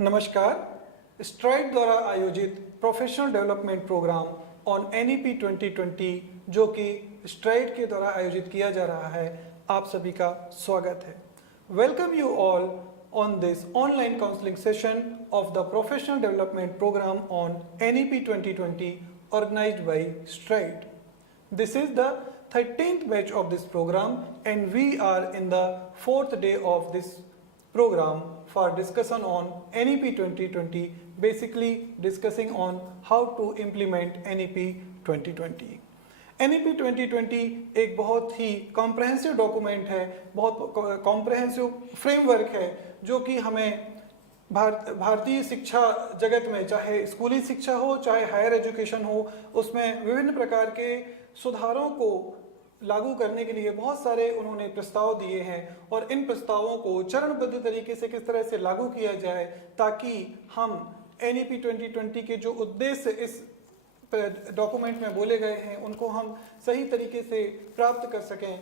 नमस्कार। स्ट्राइड द्वारा आयोजित professional development programme on NEP 2020 जो कि स्ट्राइड के द्वारा आयोजित किया जा रहा है, आप सभी का स्वागत है। Welcome you all on this online counselling session of the professional development programme on NEP 2020 organized by STRIDE. This is the 13th batch of this program and we are in the 4th day of this program for discussion on NEP 2020, basically discussing on how to implement NEP 2020. NEP 2020 एक बहुत ही comprehensive document है, बहुत comprehensive framework है जो कि हमें भारतीय शिक्षा जगत में, चाहे स्कूली शिक्षा हो चाहे हायर एजुकेशन हो, उसमें विभिन्न प्रकार के सुधारों को लागू करने के लिए बहुत सारे उन्होंने प्रस्ताव दिए हैं और इन प्रस्तावों को चरणबद्ध तरीके से किस तरह से लागू किया जाए ताकि हम NEP 2020 के जो उद्देश्य इस डॉक्यूमेंट में बोले गए हैं उनको हम सही तरीके से प्राप्त कर सकें।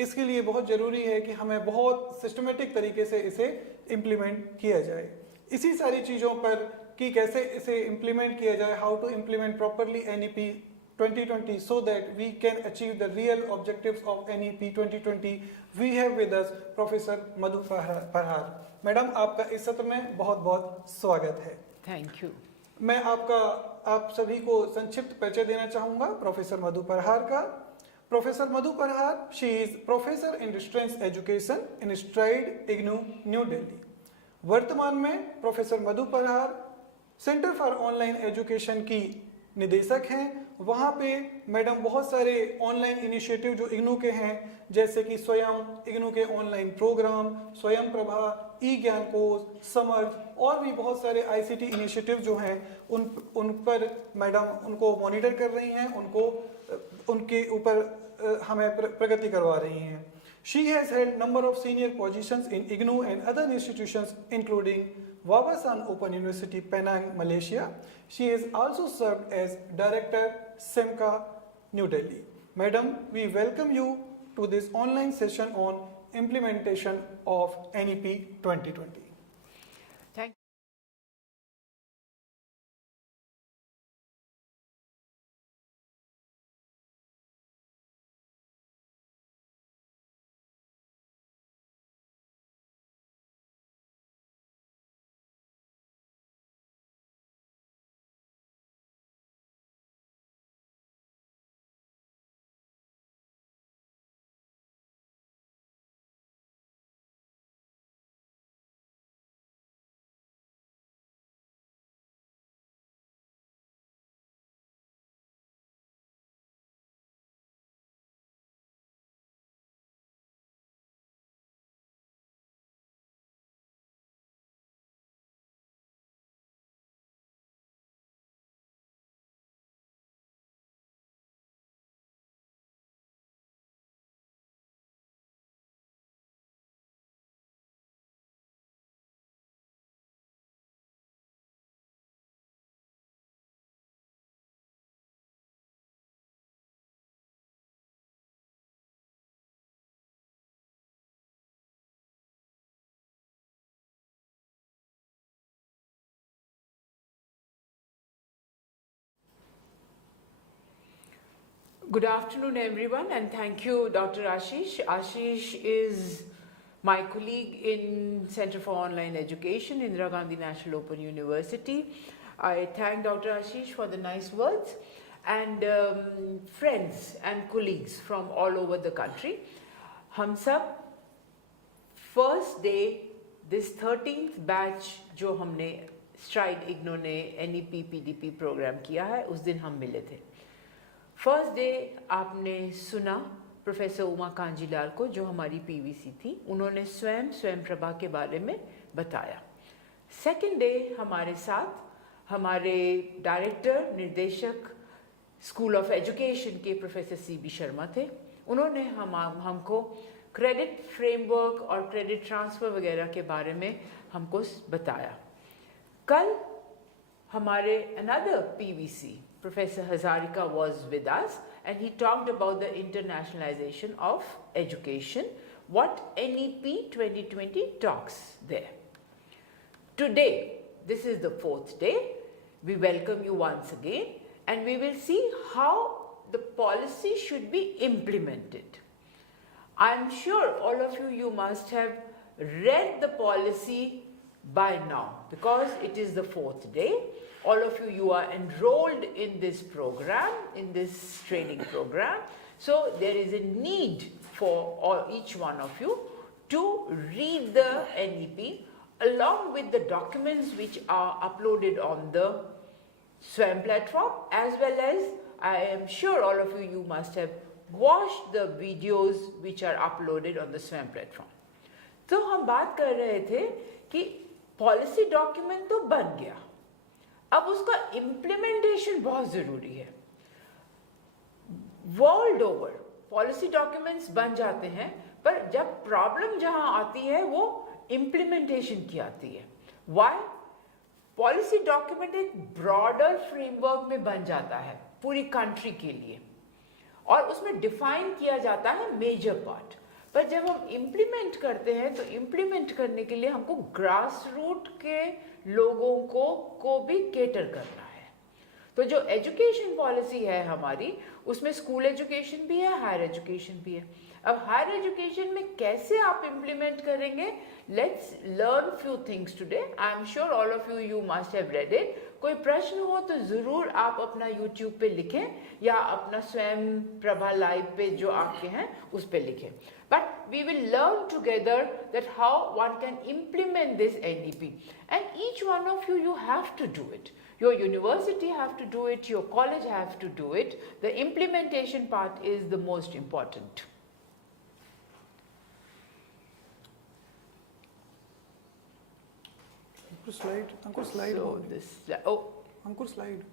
इसके लिए बहुत ज़रूरी है कि हमें बहुत सिस्टमेटिक तरीके से इसे इम्प्लीमेंट किया जाए। इसी सारी चीज़ों पर कि कैसे इसे इम्प्लीमेंट किया जाए, how to implement properly NEP 2020 so that we can achieve the real objectives of NEP 2020, we have with us Professor Madhu Parhar. Madam, आपका इस सत्र में बहुत बहुत स्वागत है। Thank you. मैं आप सभी को संक्षिप्त परिचय देना चाहूँगा प्रोफेसर मधु परहार का। Professor Madhu Parhar, she is professor in distance education in STRIDE IGNOU New Delhi. वर्तमान में professor Madhu Parhar centre for online education की निदेशक हैं। वहाँ पे मैडम बहुत सारे ऑनलाइन इनिशिएटिव जो इग्नू के हैं, जैसे कि स्वयं इग्नू के ऑनलाइन प्रोग्राम, स्वयं प्रभा, ई ज्ञान कोर्स, समर्थ और भी बहुत सारे ICT इनिशिएटिव जो हैं उन पर मैडम उनको मॉनिटर कर रही हैं, उनके ऊपर हमें प्रगति करवा रही हैं। She has held number of senior positions in IGNOU and other institutions including Wawasan Open University, Penang, Malaysia. She has also served as Director, SIMCA, New Delhi. Madam, we welcome you to this online session on implementation of NEP 2020. Thank Good afternoon, everyone, and thank you, Dr. Ashish. Ashish is my colleague in Center for Online Education, Indira Gandhi National Open University. I thank Dr. Ashish for the nice words and friends and colleagues from all over the country. हम सब first day, this 13th batch जो हमने STRIDE IGNOU ने NEP PDP programme किया है, उस दिन हम मिले थे। फर्स्ट डे आपने सुना प्रोफेसर उमा कांजीलाल को, जो हमारी PVC थी, उन्होंने स्वयं प्रभा के बारे में बताया। सेकेंड डे हमारे साथ हमारे डायरेक्टर निर्देशक स्कूल ऑफ एजुकेशन के प्रोफेसर CB शर्मा थे। उन्होंने हमको क्रेडिट फ्रेमवर्क और क्रेडिट ट्रांसफ़र वगैरह के बारे में हमको बताया। कल हमारे another PVC Professor Hazarika was with us and he talked about the internationalization of education, what NEP 2020 talks there. Today this is the fourth day. We welcome you once again, and we will see how the policy should be implemented. I am sure all of you must have read the policy by now, because it is the fourth day. All of you are enrolled in this program, in this training program. So there is a need for each one of you to read the NEP along with the documents which are uploaded on the SWAYAM platform, as well as I am sure all of you must have watched the videos which are uploaded on the SWAYAM platform. तो हम बात कर रहे थे कि policy document तो बन गया, अब उसका इम्प्लीमेंटेशन बहुत ज़रूरी है. वर्ल्ड ओवर पॉलिसी डॉक्यूमेंट्स बन जाते हैं, पर जब प्रॉब्लम जहां आती है वो इम्प्लीमेंटेशन की आती है. व्हाई? पॉलिसी डॉक्यूमेंट एक ब्रॉडर फ्रेमवर्क में बन जाता है पूरी कंट्री के लिए, और उसमें डिफाइन किया जाता है मेजर पार्ट. पर जब हम इम्प्लीमेंट करते हैं तो इम्प्लीमेंट करने के लिए हमको ग्रास रूट के लोगों को भी केटर करना है. तो जो एजुकेशन पॉलिसी है हमारी, उसमें स्कूल एजुकेशन भी है, हायर एजुकेशन भी है. अब हायर एजुकेशन में कैसे आप इम्प्लीमेंट करेंगे? Let's learn few things today. I am sure all of you must have read it. कोई प्रश्न हो तो ज़रूर आप अपना यूट्यूब पे लिखें या अपना स्वयं प्रभा लाइव पे जो आपके हैं उस पे लिखें. But we will learn together that how one can implement this NEP, and each one of you have to do it. Your university have to do it, your college have to do it. The implementation part is the most important. Ankur slide. So this, Ankur slide.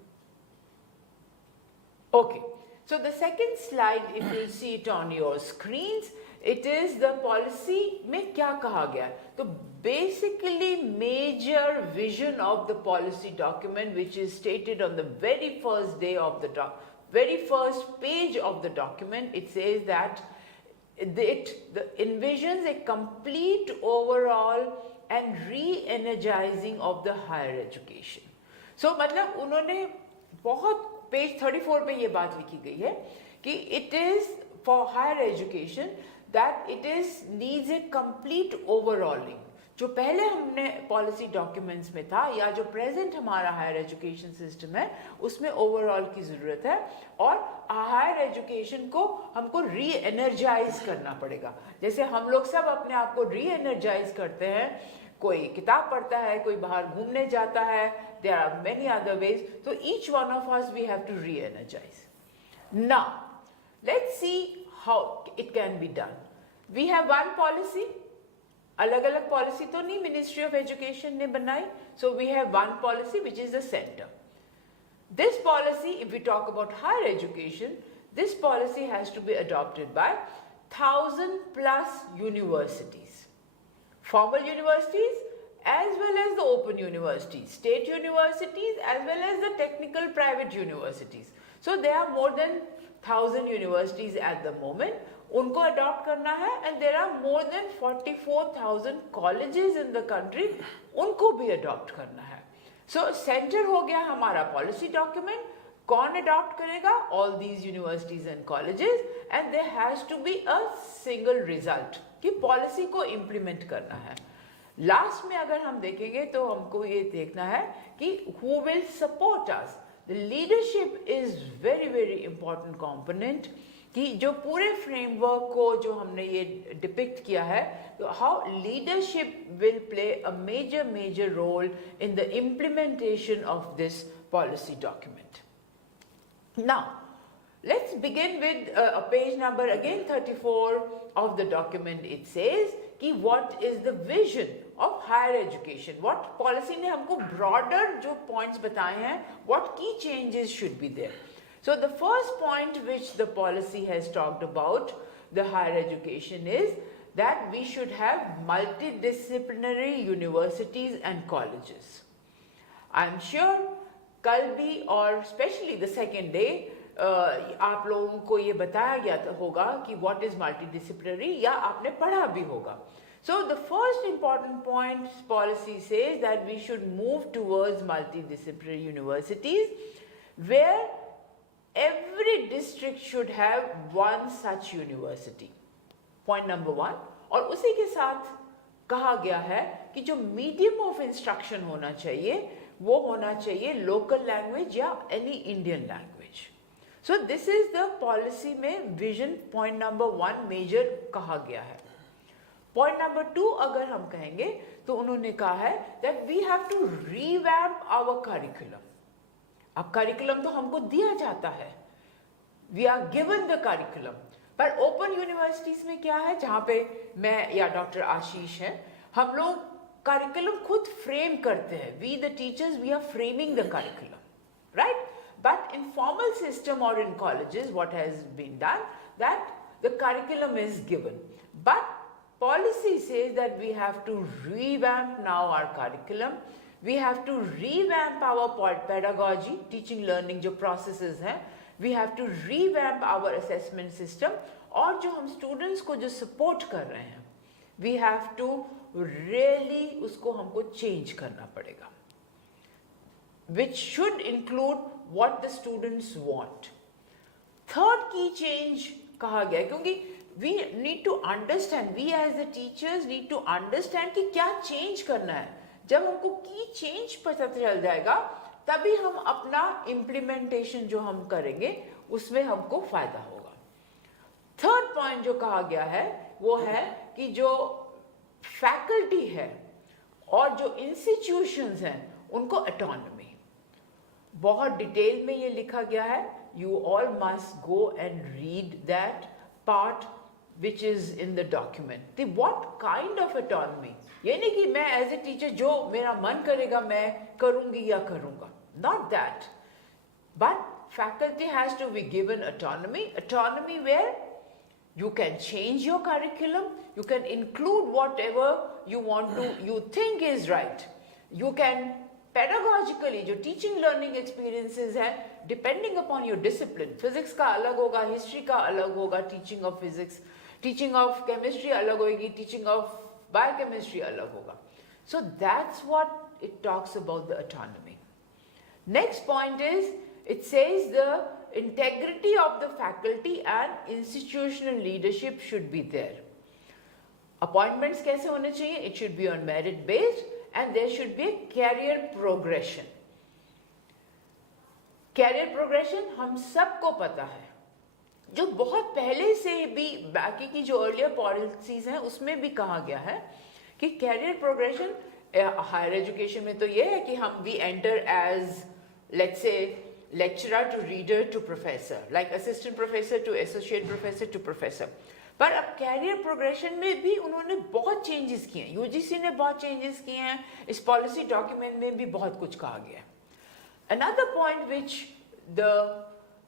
Okay. So the second slide, if you see it on your screens, it is the policy में क्या कहा गया है. तो basically major vision of the policy document, which is stated on the very first day of the very first page of the document, it says that it envisions a complete overall and re-energizing of the higher education. So मतलब उन्होंने बहुत page 34 पे ये बात लिखी गई है कि it is for higher education that it is needs a complete overhauling. जो पहले हमने पॉलिसी डॉक्यूमेंट्स में था या जो प्रेजेंट हमारा हायर एजुकेशन सिस्टम है उसमें ओवरऑल की ज़रूरत है, और हायर एजुकेशन को हमको री एनर्जाइज करना पड़ेगा. जैसे हम लोग सब अपने आप को री एनर्जाइज करते हैं, कोई किताब पढ़ता है, कोई बाहर घूमने जाता है, there are many other ways. So each one of us we have to re-energize. Now let's see how it can be done. We have one policy. अलग-अलग पॉलिसी तो नहीं मिनिस्ट्री ऑफ एजुकेशन ने बनाई. So we have one policy which is the center. This policy, if we talk about higher education, this policy has to be adopted by 1,000+ universities, formal universities as well as the open universities, state universities as well as the technical private universities. So there are more than 1,000 universities at the moment. उनको adopt करना है, and there are more than 44,000 colleges in the country, उनको भी adopt करना है. So centre हो गया हमारा पॉलिसी डॉक्यूमेंट. कौन अडॉप्ट करेगा? All these universities and colleges, and there has to be a single result कि पॉलिसी को इम्प्लीमेंट करना है. लास्ट में अगर हम देखेंगे तो हमको ये देखना है कि who will support us. The leadership is very very important component. कि जो पूरे फ्रेमवर्क को जो हमने ये डिपिक्ट किया है, how leadership will play a major role in the implementation of this policy document. Now let's begin with page number again 34 of the document. It says कि what is the vision of higher education. What policy ने हमको broader जो points बताए हैं, what key changes should be there. So the first point which the policy has talked about the higher education is that we should have multidisciplinary universities and colleges. I'm sure कल भी और especially the second day आप लोगों को ये बताया गया होगा कि what is multidisciplinary, या आपने पढ़ा भी होगा. So the first important point policy says that we should move towards multidisciplinary universities where every district should have one such university. Point number one. और उसी के साथ कहा गया है कि जो मीडियम ऑफ इंस्ट्रक्शन होना चाहिए वो होना चाहिए लोकल लैंग्वेज या any Indian language. So this is the policy में विजन पॉइंट नंबर 1 मेजर कहा गया है. पॉइंट नंबर 2 अगर हम कहेंगे तो उन्होंने कहा है that we have to revamp our curriculum. अब करिकुलम तो हमको दिया जाता है, we are given the curriculum, पर ओपन यूनिवर्सिटीज में क्या है, जहां पे मैं या डॉक्टर आशीष हैं, हम लोग करिकुलम खुद फ्रेम करते हैं. We the teachers we are framing the curriculum, right? But in formal system or in colleges, what has been done, that the curriculum is given. But policy says that we have to revamp now our curriculum. We have to revamp our pedagogy, teaching learning जो processes हैं. We have to revamp our assessment system. और जो हम students को जो support कर रहे हैं, we have to really उसको हमको change करना पड़ेगा. Which should include what the students want. Third key change कहा गया, क्योंकि we need to understand, we as the teachers need to understand कि क्या change करना है. जब हमको key change पता चल जाएगा तभी हम अपना implementation जो हम करेंगे उसमें हमको फायदा होगा. थर्ड पॉइंट जो कहा गया है वो है कि जो फैकल्टी है और जो इंस्टीट्यूशंस हैं उनको ऑटोनॉमी. बहुत डिटेल में ये लिखा गया है. You all must go and read that part which is in the document. What kind of autonomy, ये नहीं कि मैं एज ए टीचर जो मेरा मन करेगा मैं करूंगी या करूंगा, not that. But faculty has to be given autonomy. Autonomy where you can change your curriculum, you can include whatever you want to, you think is right. You can pedagogically जो teaching learning experiences हैं depending upon your discipline, physics का अलग होगा, history का अलग होगा, teaching of physics, teaching of chemistry अलग होगी, teaching of biochemistry अलग होगा. So that's what it talks about the autonomy. Next point is, it says the integrity of the faculty and institutional leadership should be there. Appointments कैसे होने चाहिए? It should be on merit based and there should be a career progression. Career progression हम सबको पता है, जो बहुत पहले से भी बाकी की जो earlier policies हैं उसमें भी कहा गया है कि career progression higher education में तो ये है कि हम we enter as let's say lecturer to reader to professor, like assistant professor to associate professor to professor. पर अब कैरियर प्रोग्रेशन में भी उन्होंने बहुत चेंजेस किए हैं, यूजीसी ने बहुत चेंजेस किए हैं, इस पॉलिसी डॉक्यूमेंट में भी बहुत कुछ कहा गया है. Another point which the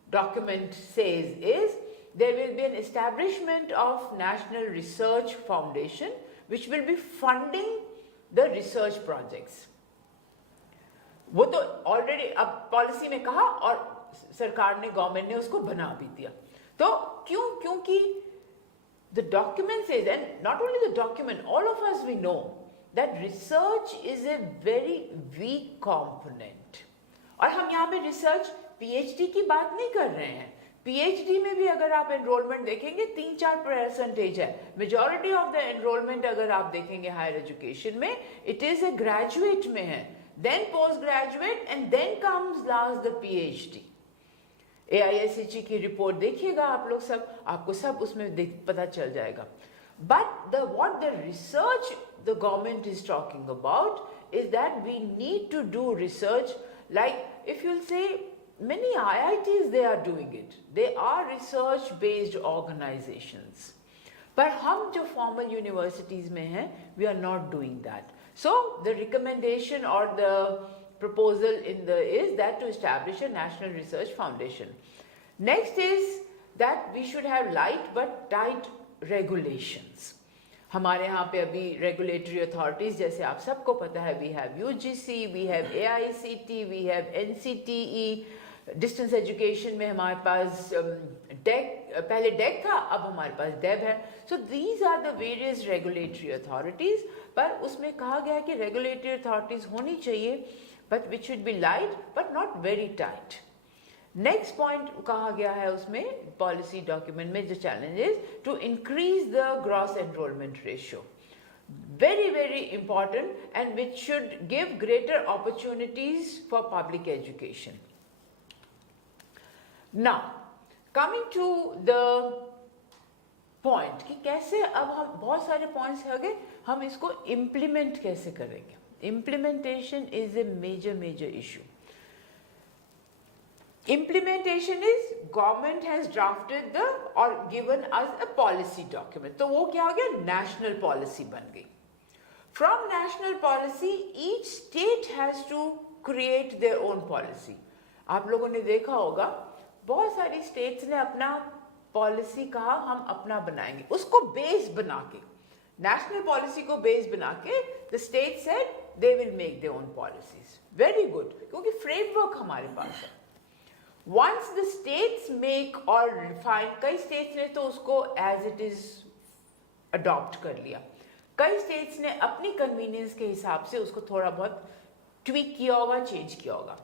document says is there will be an establishment of National Research Foundation which will be funding the research projects. वो तो ऑलरेडी अब पॉलिसी में कहा और सरकार ने, गवर्नमेंट ने उसको बना भी दिया. तो क्योंकि the document says, and not only the document, all of us we know that research is a very weak component. और हम यहाँ पे रिसर्च पीएचडी की बात नहीं कर रहे हैं. पीएचडी में भी अगर आप एनरोलमेंट देखेंगे 3-4% है. मेजॉरिटी ऑफ द एनरोलमेंट अगर आप देखेंगे हायर एजुकेशन में इट इज ए ग्रेजुएट में है, then postgraduate and then comes last the PhD. AISHE की रिपोर्ट देखिएगा आप लोग सब, आपको सब उसमें पता चल जाएगा. But what the research the government is talking about is that we need to do research, like if you'll say many IITs they are doing it, they are research based organizations. पर हम जो formal universities में हैं we are not doing that. So the recommendation or the proposal is that to establish a National Research Foundation. Next is that we should have light but tight regulations. हमारे यहाँ पे अभी regulatory authorities जैसे आप सबको पता है, we have UGC, we have AICT, we have NCTE, distance education में हमारे पास पहले डेक था, अब हमारे पास डेब है. So these are the various regulatory authorities. पर उसमें कहा गया है कि रेगुलेटरी अथॉरिटीज होनी चाहिए but which should be light but not very tight. Next point कहा गया है उसमें पॉलिसी डॉक्यूमेंट में, जो challenges to increase the gross enrolment ratio. Very, very important, and which should give greater opportunities for public education. Now, coming to the point कि कैसे अब हम बहुत सारे points है आगे, हम इसको implement कैसे करेंगे. Implementation is a major issue. Implementation is government has drafted the or given us a policy document. तो वो क्या हो गया, national policy बन गई. From national policy, each state has to create their own policy. आप लोगों ने देखा होगा बहुत सारी states ने अपना policy कहा हम अपना बनाएंगे, उसको base बना के, national policy को base बना के, the state said they will make their own policies. Very good, क्योंकि framework हमारे पास है. Once the states make or refine, कई states ने तो उसको as it is adopt कर लिया, कई states ने अपनी convenience के हिसाब से उसको थोड़ा बहुत tweak किया होगा, change किया होगा.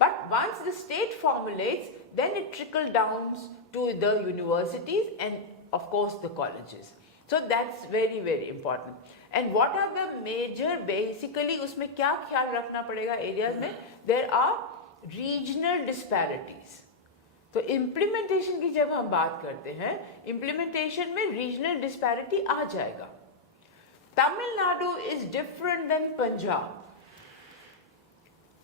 But once the state formulates, then it trickles down to the universities and of course the colleges. So that's very, very important. And what are the major, basically उसमें क्या ख्याल रखना पड़ेगा areas में? There are regional disparities. तो implementation की जब हम बात करते हैं, इम्प्लीमेंटेशन में रीजनल डिस्पैरिटी आ जाएगा. Tamil Nadu is different than Punjab.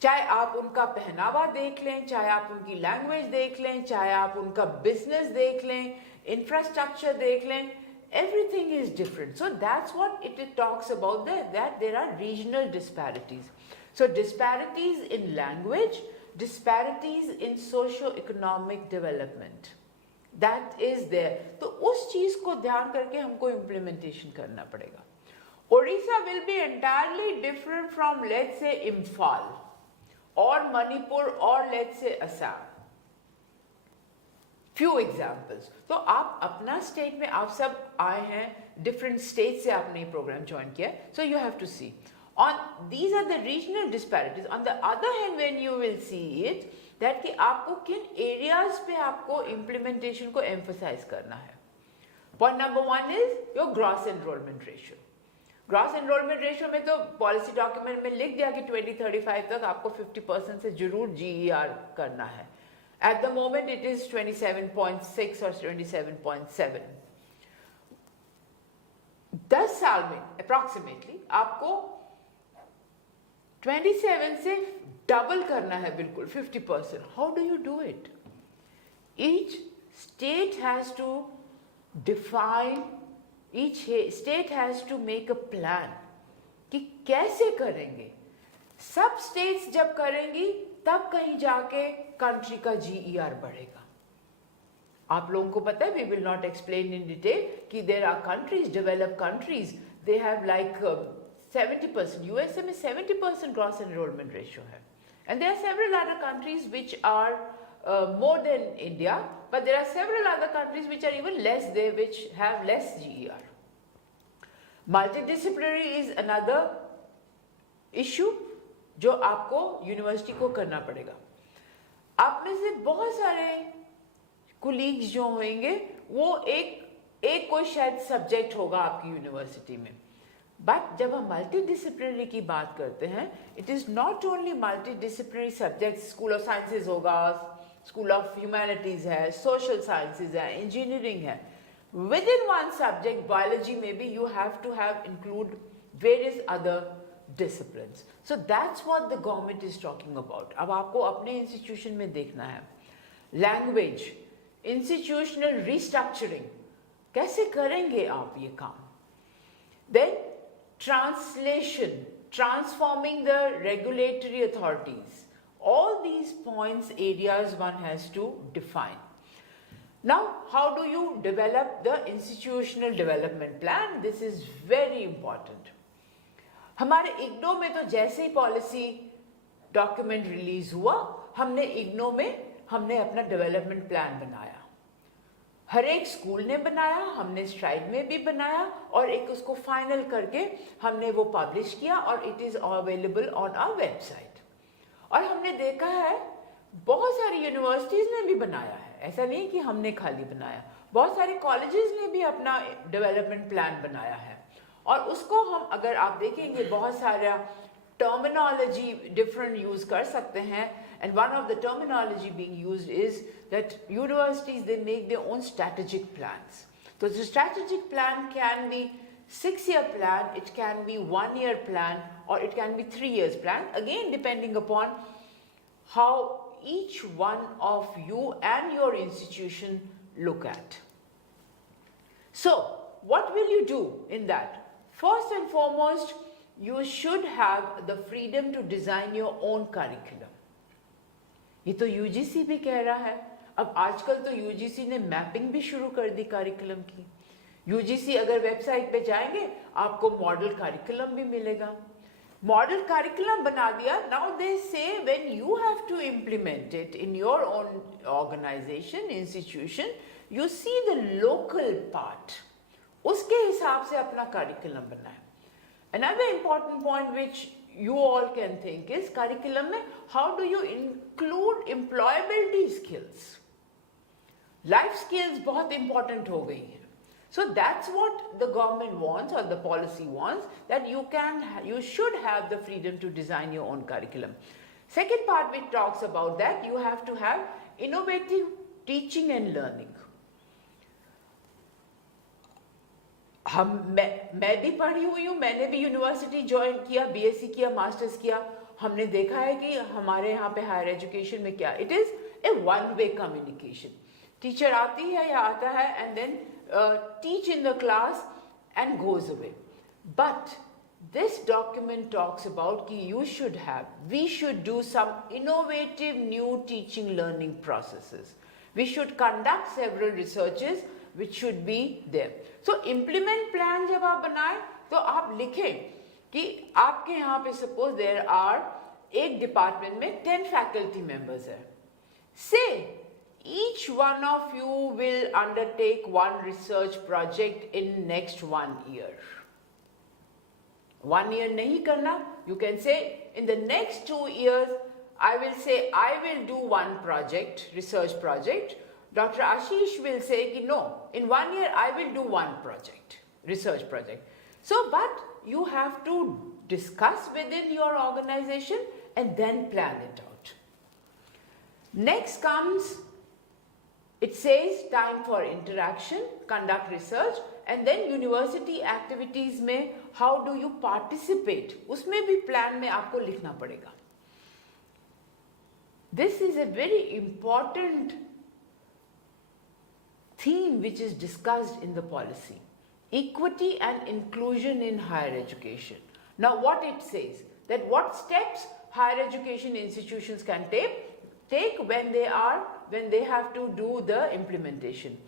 चाहे आप उनका पहनावा देख लें, चाहे आप उनकी लैंग्वेज देख लें, चाहे आप उनका बिजनेस देख लें, इंफ्रास्ट्रक्चर देख लें, everything is different. So that's what it talks about there, that there are regional disparities. So disparities in language, disparities in socio-economic development, that is there. तो उस चीज को ध्यान करके हमको implementation करना पड़ेगा. Odisha will be entirely different from, let's say, Imphal or Manipur or let's say Assam. Few examples. तो आप अपना state में आप सब आए हैं, different states से आपने ये program join किया, so you have to see. These are the regional disparities. On the other hand, when you will see it, that कि आपको किन areas पे आपको implementation को emphasize करना है. Point number 1 is your gross enrollment ratio. Gross enrollment ratio में तो policy document में लिख दिया कि 2035 तक आपको 50% से जरूर GER करना है. At the moment it is 27.6 or 27.7. 10 साल में approximately आपको 27 से डबल करना है, बिल्कुल 50%. How do you do it? Each state has to define, each state has to make a plan कि कैसे करेंगे. सब states जब करेंगी तब कहीं जाके country का GER बढ़ेगा. आप लोगों को पता है, we will not explain in detail कि there are countries, developed countries, they have like 70%, USA में 70% gross enrollment ratio है. And there are several other countries which are more than India, but there are several other countries which are even less there, which have less GER. Multidisciplinary is another issue जो आपको university को करना पड़ेगा. आप में से बहुत सारे कोलीग्स जो होंगे वो एक कोई शायद सब्जेक्ट होगा आपकी यूनिवर्सिटी में. बट जब हम मल्टीडिसिप्लिनरी की बात करते हैं, it is not only multidisciplinary subjects. School of sciences होगा, स्कूल ऑफ ह्यूमैनिटीज है, सोशल साइंसेज है, इंजीनियरिंग है. Within one subject, biology में भी you have to have include various other disciplines. So that's what the government is talking about. अब आपको अपने institution में देखना है. लैंग्वेज, इंस्टीट्यूशनल रिस्ट्रक्चरिंग, कैसे करेंगे आप ये काम. Then translation, transforming the regulatory authorities. All these points, areas one has to define. Now, how do you develop the institutional development plan? This is very important. हमारे इग्नो में तो जैसे ही पॉलिसी डॉक्यूमेंट रिलीज हुआ, हमने इग्नो में हमने अपना डेवलपमेंट प्लान बनाया, हर एक स्कूल ने बनाया, हमने स्ट्राइड में भी बनाया और एक उसको फाइनल करके हमने वो पब्लिश किया और it is available on our website. और हमने देखा है बहुत सारी यूनिवर्सिटीज़ ने भी बनाया है, ऐसा नहीं कि हमने खाली बनाया, बहुत सारे कॉलेजेस ने भी अपना डेवलपमेंट प्लान बनाया है। और उसको हम अगर आप देखेंगे बहुत सारा टर्मिनोलॉजी डिफरेंट यूज कर सकते हैं, and one of the terminology being used is that universities, they make their own strategic plans. So the strategic plan can be 6-year plan, it can be 1-year plan, or it can be 3 years plan, again depending upon how each one of you and your institution look at. So what will you do in that? First and foremost, you should have the freedom to design your own curriculum. ये तो UGC भी कह रहा है, अब आजकल तो UGC ने मैपिंग भी शुरू कर दी करिकुलम की। यूजीसी अगर वेबसाइट पे जाएंगे आपको मॉडल करिकुलम भी मिलेगा, मॉडल करिकुलम बना दिया। Now they say when you have to implement it in your own organisation institution, you see the local part, उसके हिसाब से अपना करिकुलम बनाए। Another important point which you all can think is curriculum में how do you include employability skills? Life skills बहुत important हो गई हैं. So that's what the government wants or the policy wants, that you should have the freedom to design your own curriculum. Second part which talks about that, you have to have innovative teaching and learning. मैं भी पढ़ी हुई हूँ, मैंने भी university join किया, BSc किया, masters किया। हमने देखा है कि हमारे यहाँ पे हायर एजुकेशन में क्या, it is a one way communication. Teacher आती है या आता है and then teach in the class and goes away. But this document talks about कि we should do some innovative new teaching learning processes. We should conduct several researches which should be there. So implement plan जब आप बनाए तो आप लिखें कि आपके यहाँ पे suppose there are एक डिपार्टमेंट में 10 faculty members है. Say each one of you will undertake one research project in next 1 year. 1 year नहीं करना, you can say in the next 2 years I will say I will do one project, research project. Dr. Ashish will say no, in 1 year I will do one project, research project. So but you have to discuss within your organization and then plan it out. Next comes, it says time for interaction, conduct research, and then university activities में how do you participate, उसमें भी plan में आपको लिखना पड़ेगा. This is a very important theme which is discussed in the policy. Equity and inclusion in higher education. Now what it says, that what steps higher education institutions can take when they have to do the implementation.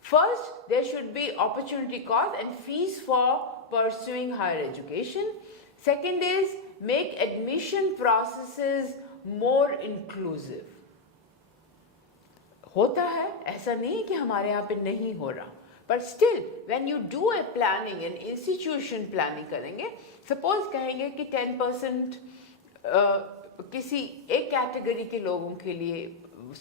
First, there should be opportunity cost and fees for pursuing higher education. Second is make admission processes more inclusive. होता है, ऐसा नहीं कि हमारे यहाँ पे नहीं हो रहा, but still when you do a planning, an institution planning करेंगे, suppose कहेंगे कि 10% किसी एक कैटेगरी के लोगों के लिए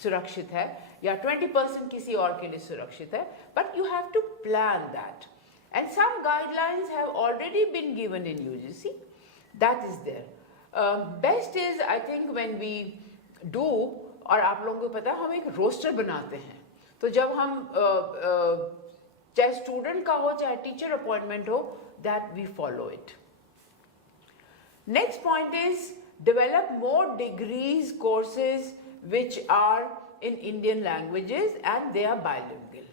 सुरक्षित है या 20% किसी और के लिए सुरक्षित है, but you have to plan that. And some guidelines have already been given in UGC, that is there. Best is I think when we do, और आप लोगों को पता है हम एक रोस्टर बनाते हैं, तो जब हम चाहे स्टूडेंट का हो चाहे टीचर अपॉइंटमेंट हो, that we follow it. Next point is develop more degrees courses which are in Indian languages and they are bilingual.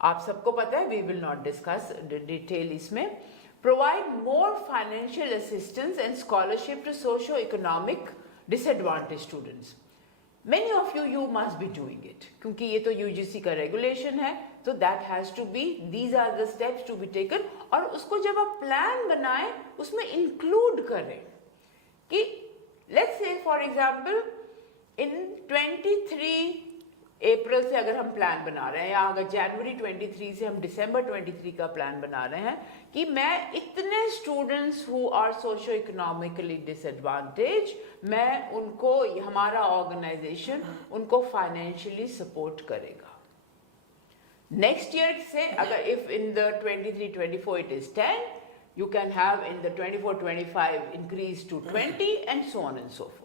आप सबको पता है, we will not discuss the detail इसमें. Provide more financial assistance and scholarship to socio-economic disadvantaged students. Many of you must be doing it, क्योंकि ये तो UGC का regulation है, so that has to be, these are the steps to be taken. और उसको जब आप plan बनाएं, उसमें include करें कि let's say for example इन 23 अप्रैल से अगर हम प्लान बना रहे हैं या अगर जनवरी 23 से हम दिसंबर 23 का प्लान बना रहे हैं कि मैं इतने students who are socio economically disadvantage, मैं उनको, हमारा ऑर्गेनाइजेशन उनको फाइनेंशियली सपोर्ट करेगा। नेक्स्ट ईयर से अगर if in the 23-24 it is 10, you can have in the 24-25 increase to 20 and so on and so forth.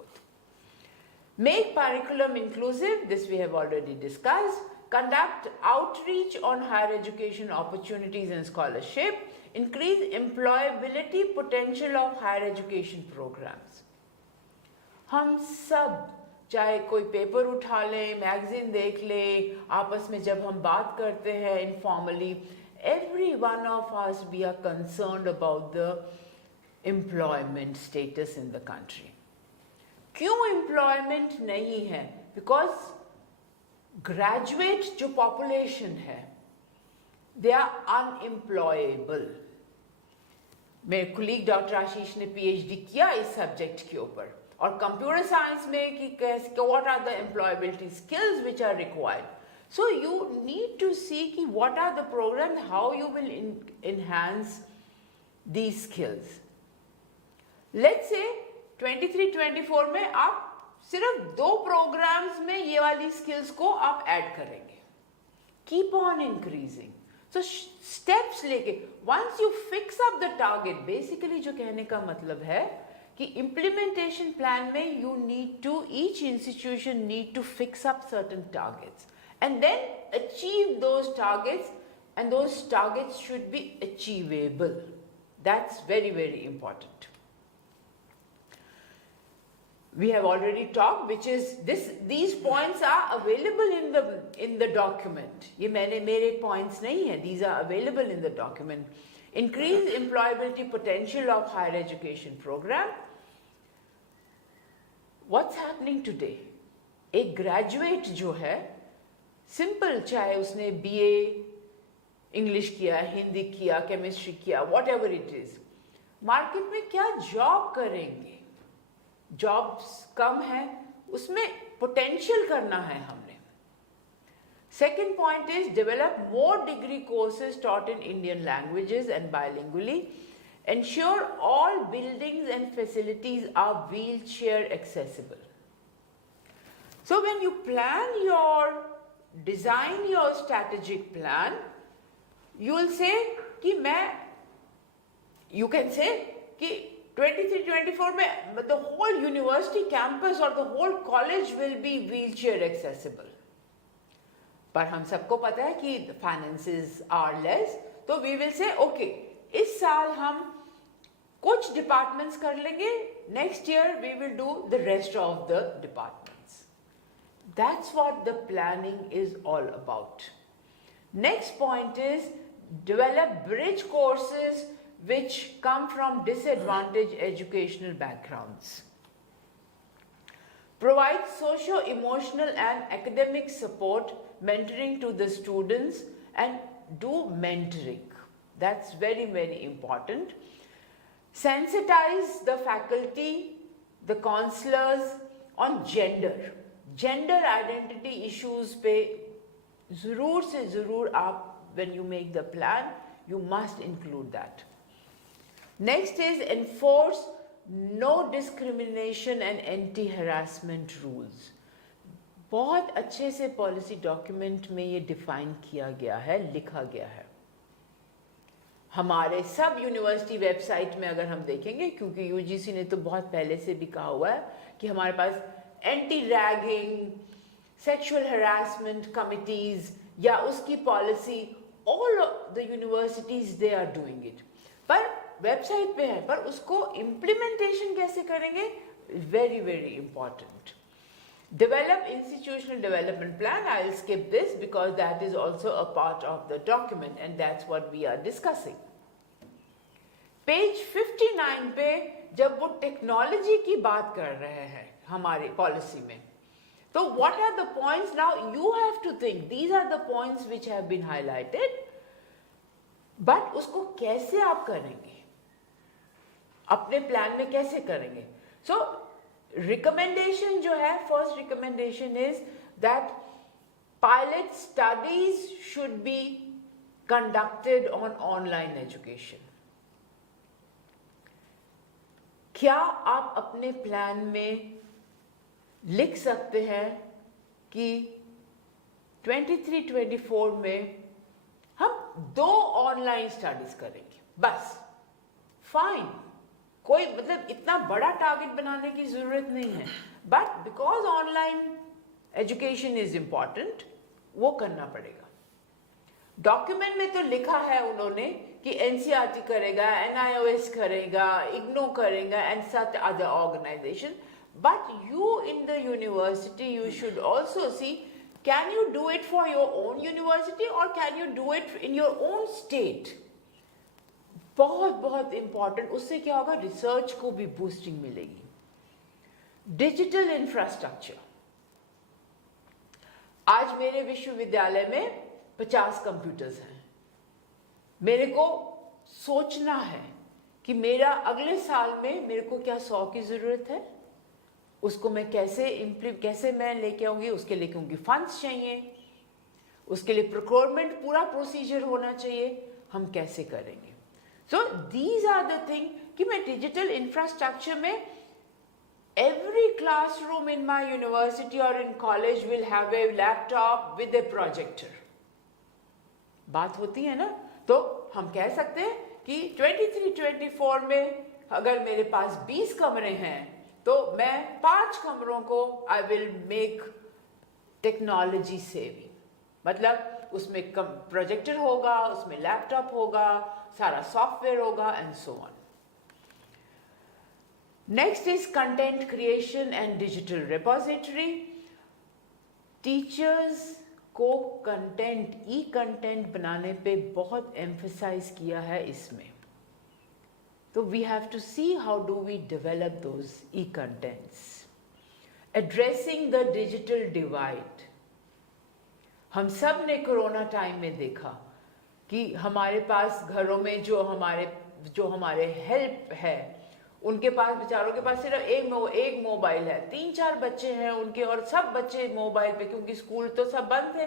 Make curriculum inclusive, this we have already discussed. Conduct outreach on higher education opportunities and scholarship. Increase employability potential of higher education programs. हम सब चाहे कोई paper उठा लें, magazine देख लें, आपस में जब हम बात करते हैं informally, every one of us we are concerned about the employment status in the country. क्यों एम्प्लॉयमेंट नहीं है? बिकॉज ग्रेजुएट जो पॉपुलेशन है दे आर अनएम्प्लॉयबल। मेरे कुलीग डॉक्टर आशीष ने पीएचडी किया इस सब्जेक्ट के ऊपर और कंप्यूटर साइंस में कि what are the employability skills which are required. So you need to see कि what are the programs, how you will enhance these skills. Let's say 23-24 में आप सिर्फ 2 प्रोग्राम्स में ये वाली स्किल्स को आप ऐड करेंगे. Keep on increasing. So steps लेके once you fix up the target, basically जो कहने का मतलब है कि implementation plan में you need to, each institution need to fix up certain targets and then achieve those targets, and those targets should be achievable. That's very, very important. We have already talked, which is this, these points are available in the document. ये मेरे points नहीं हैं, these are available in the document. Increase employability potential of higher education program. What's happening today? एक graduate जो है, simple चाहे उसने BA English किया, हिंदी किया, chemistry किया, whatever it is, market में क्या job करेंगे? जॉब्स कम है, उसमें पोटेंशियल करना है हमने. Second point is develop more degree courses taught in Indian languages and bilingually. Ensure all buildings and facilities are wheelchair accessible. So when you plan your, design your strategic plan, you will say कि मैं, you can say कि 23-24 में the whole university campus or the whole college will be wheelchair accessible. पर हम सबको पता है कि the finances are less, तो we will say okay, इस साल हम कुछ departments कर लेंगे, next year we will do the rest of the departments. That's what the planning is all about. Next point is develop bridge courses which come from disadvantaged educational backgrounds. Provide socio-emotional and academic support, mentoring to the students, and do mentoring. That's very, very important. Sensitize the faculty, the counselors on gender. Gender identity issues पे ज़रूर से ज़रूर आप, when you make the plan, you must include that. Next is enforce no discrimination and anti-harassment rules. बहुत अच्छे से policy document में ये डिफाइन किया गया है, लिखा गया है. हमारे सब यूनिवर्सिटी वेबसाइट में अगर हम देखेंगे, क्योंकि यूजीसी ने तो बहुत पहले से भी कहा हुआ है कि हमारे पास anti ragging, sexual harassment committees या उसकी policy, all the universities they are doing it. पर वेबसाइट पे है, पर उसको इम्प्लीमेंटेशन कैसे करेंगे, very very important. Develop institutional development plan. I will skip this because that is also a part of the document and that's what we are discussing. Page 59 पे जब वो टेक्नोलॉजी की बात कर रहे हैं हमारी पॉलिसी में, तो what are the points, now you have to think, these are the points which have been highlighted, but उसको कैसे आप करेंगे, अपने प्लान में कैसे करेंगे. सो रिकमेंडेशन जो है, first recommendation is that pilot studies should be conducted on online education. क्या आप अपने प्लान में लिख सकते हैं कि 23-24 में हम 2 ऑनलाइन स्टडीज करेंगे बस, फाइन, कोई मतलब इतना बड़ा टारगेट बनाने की जरूरत नहीं है, but because online education is important, वो करना पड़ेगा। डॉक्यूमेंट में तो लिखा है उन्होंने कि एनसीईआरटी करेगा, एनआईओएस करेगा, इग्नो करेगा and such other organisation, but you in the university you should also see can you do it for your own university or can you do it in your own state? बहुत बहुत important, उससे क्या होगा, research को भी boosting मिलेगी। Digital infrastructure, आज मेरे विश्वविद्यालय में 50 कंप्यूटर्स हैं। मेरे को सोचना है कि मेरा अगले साल में मेरे को क्या 100 की जरूरत है, उसको मैं कैसे मैं लेके आऊंगी, उसके लिए क्योंकि फंड्स चाहिए, उसके लिए प्रोक्योरमेंट पूरा प्रोसीजर होना चाहिए, हम कैसे करेंगे। So these are the thing कि मैं डिजिटल इंफ्रास्ट्रक्चर में every classroom in my university or in college will have a laptop with a projector। बात होती है ना, तो हम कह सकते हैं कि 23-24 में अगर मेरे पास 20 कमरे हैं तो मैं 5 कमरों को I will make technology saving, मतलब उसमें प्रोजेक्टर होगा, उसमें लैपटॉप होगा, सारा सॉफ्टवेयर होगा and so on. Next is content creation and digital repository. Teachers को कंटेंट, ई कंटेंट बनाने पे बहुत एम्फसाइज किया है इसमें, तो we have to see how do we develop those e contents. Addressing the digital divide, हम सब ने कोरोना टाइम में देखा कि हमारे पास घरों में जो हमारे हेल्प है, उनके पास, बेचारों के पास सिर्फ एक मोबाइल है, 3-4 बच्चे हैं उनके, और सब बच्चे मोबाइल पे, क्योंकि स्कूल तो सब बंद थे,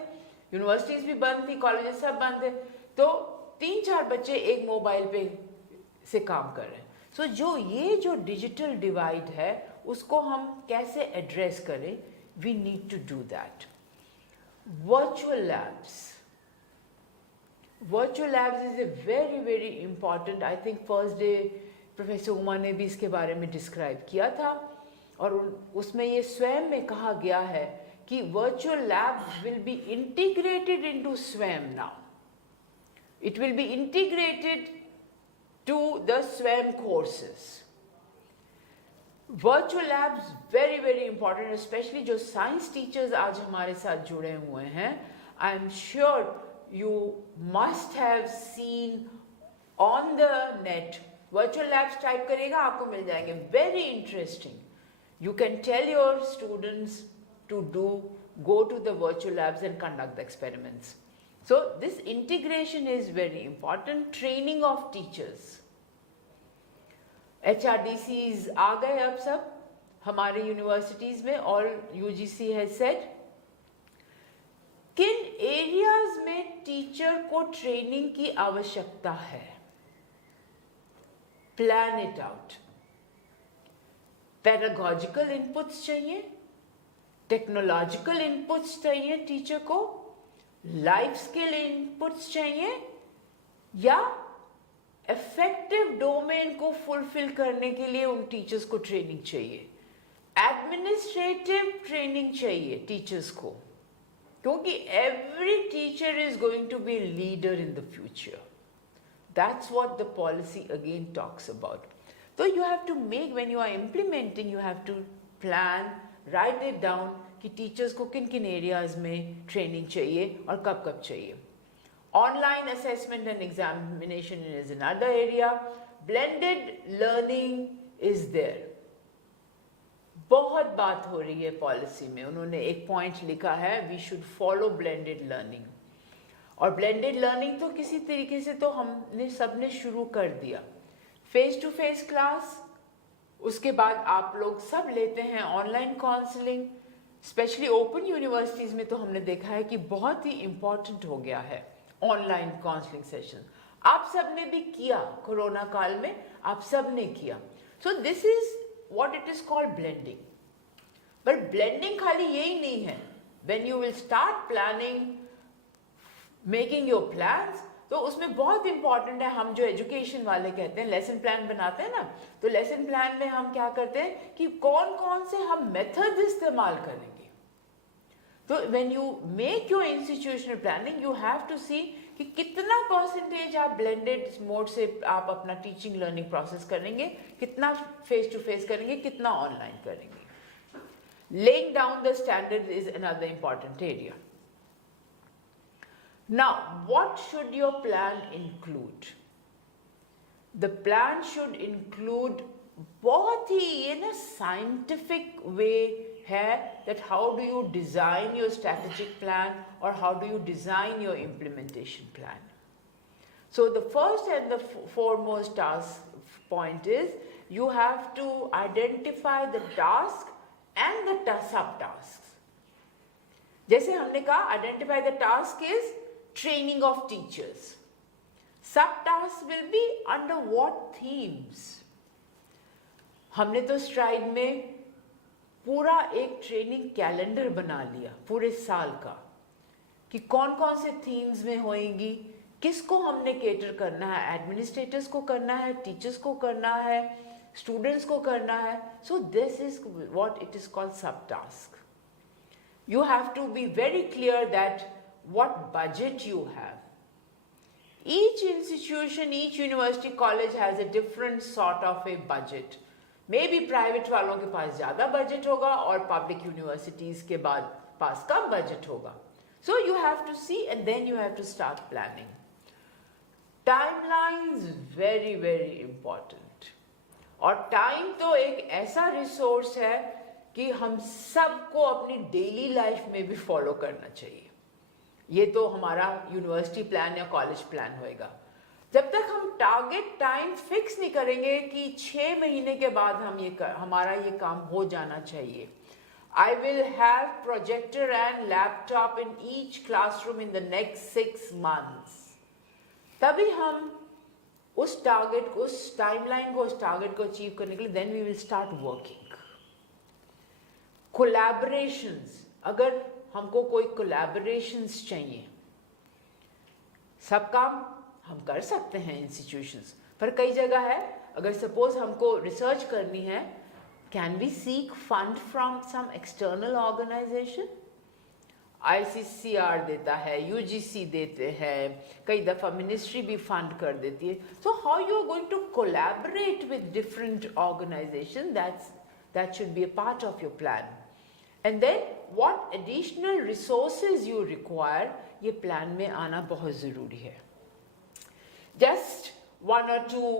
यूनिवर्सिटीज भी बंद थी, कॉलेजेस सब बंद थे, तो 3-4 बच्चे एक मोबाइल पे से काम कर रहे हैं। सो जो डिजिटल डिवाइड है उसको हम कैसे एड्रेस करें, we need to do that. Virtual labs is a very very important, I think first day professor Uma ने भी इसके बारे में डिस्क्राइब किया था, और उसमें ये स्वयं में कहा गया है कि virtual lab will be integrated into स्वयं now, it will be integrated to the SWAYAM courses। Virtual labs very very important, especially जो science teachers आज हमारे साथ जुड़े हुए हैं। I am sure you must have seen on the net, virtual labs type करेगा आपको मिल जाएंगे, very interesting। You can tell your students to go to the virtual labs and conduct the experiments। So this integration is very important। Training of teachers, HRDCs आ गए अब सब हमारे universities में, और UGC has said किन areas में teacher को training की आवश्यकता है, प्लान इट आउट। पैडागॉजिकल इनपुट्स चाहिए, टेक्नोलॉजिकल इनपुट्स चाहिए टीचर को, लाइफ स्किल इनपुट्स चाहिए, या इफेक्टिव डोमेन को फुलफिल करने के लिए उन टीचर्स को ट्रेनिंग चाहिए, एडमिनिस्ट्रेटिव ट्रेनिंग चाहिए टीचर्स को, क्योंकि every teacher is going to be leader in the future. That's what the policy again talks about. तो you have to make, when you are implementing, you have to plan, write it down कि teachers को किन किन areas में training चाहिए और कब कब चाहिए। Online assessment and examination is another area। Blended learning is there। बहुत बात हो रही है पॉलिसी में, उन्होंने एक पॉइंट लिखा है, we should follow blended learning। और blended learning तो किसी तरीके से तो हमने सबने शुरू कर दिया। फेस टू फेस क्लास उसके बाद आप लोग सब लेते हैं online counselling. Specially open universities में तो हमने देखा है कि बहुत ही इम्पॉर्टेंट हो गया है ऑनलाइन काउंसलिंग सेशन। आप सब ने भी किया, कोरोना काल में आप सब ने किया। सो this is what it is called blending. But blending खाली यही नहीं है। When you will start planning, making your plans, तो उसमें बहुत इंपॉर्टेंट है, हम जो एजुकेशन वाले कहते हैं लेसन प्लान बनाते हैं ना, तो लेसन प्लान में हम क्या करते हैं कि कौन कौन से हम मेथड्स इस्तेमाल करेंगे। तो when you make your institutional planning you have to see कि कितना परसेंटेज आप ब्लेंडेड मोड से आप अपना टीचिंग लर्निंग प्रोसेस करेंगे, कितना फेस टू फेस करेंगे, कितना ऑनलाइन करेंगे। Laying down the standards is another important area. Now, what should your plan include? The plan should include बहुत ही in a scientific way है that how do you design your strategic plan or how do you design your implementation plan. So the first and the foremost task point is you have to identify the task and the subtasks. जैसे हमने कहा identify the task is training of teachers. Subtasks will be under what themes? हमने तो STRIDE में पूरा एक training calendar बना लिया पूरे साल का कि कौन कौन से थीम्स में होएंगी, किसको हमने केटर करना है, एडमिनिस्ट्रेटर्स को करना है, टीचर्स को करना है, स्टूडेंट्स को करना है. सो this is what it is called सब task. You have to be very clear that what budget you have. Each institution, each university college has a different sort of a budget. Maybe private वालों के पास ज़्यादा budget होगा और public universities के बाद पास कम budget होगा. So you have to see and then you have to start planning. Timelines very very important. और time तो एक ऐसा resource है कि हम सबको अपनी डेली लाइफ में भी फॉलो करना चाहिए. ये तो हमारा यूनिवर्सिटी प्लान या कॉलेज प्लान होएगा. जब तक हम टारगेट टाइम फिक्स नहीं करेंगे कि 6 महीने के बाद हमारा ये काम हो जाना चाहिए. I will have projector and laptop in each classroom in the next 6 months. तभी हम उस टारगेट को, उस टाइमलाइन को, उस टारगेट को अचीव करने के लिए then we will start working. Collaborations, अगर हमको कोई कोलैबोरेशंस चाहिए, सब काम हम कर सकते हैं इंस्टीट्यूशंस, पर कई जगह है अगर सपोज हमको रिसर्च करनी है, can we seek fund from some external organisation. ICCR देता है, UGC देते हैं, कई दफ़ा मिनिस्ट्री भी फंड कर देती है. So how you are going to collaborate with different organisation, that should be a part of your plan. And then what additional resources you require, ये plan में आना बहुत ज़रूरी है. Just 1 or 2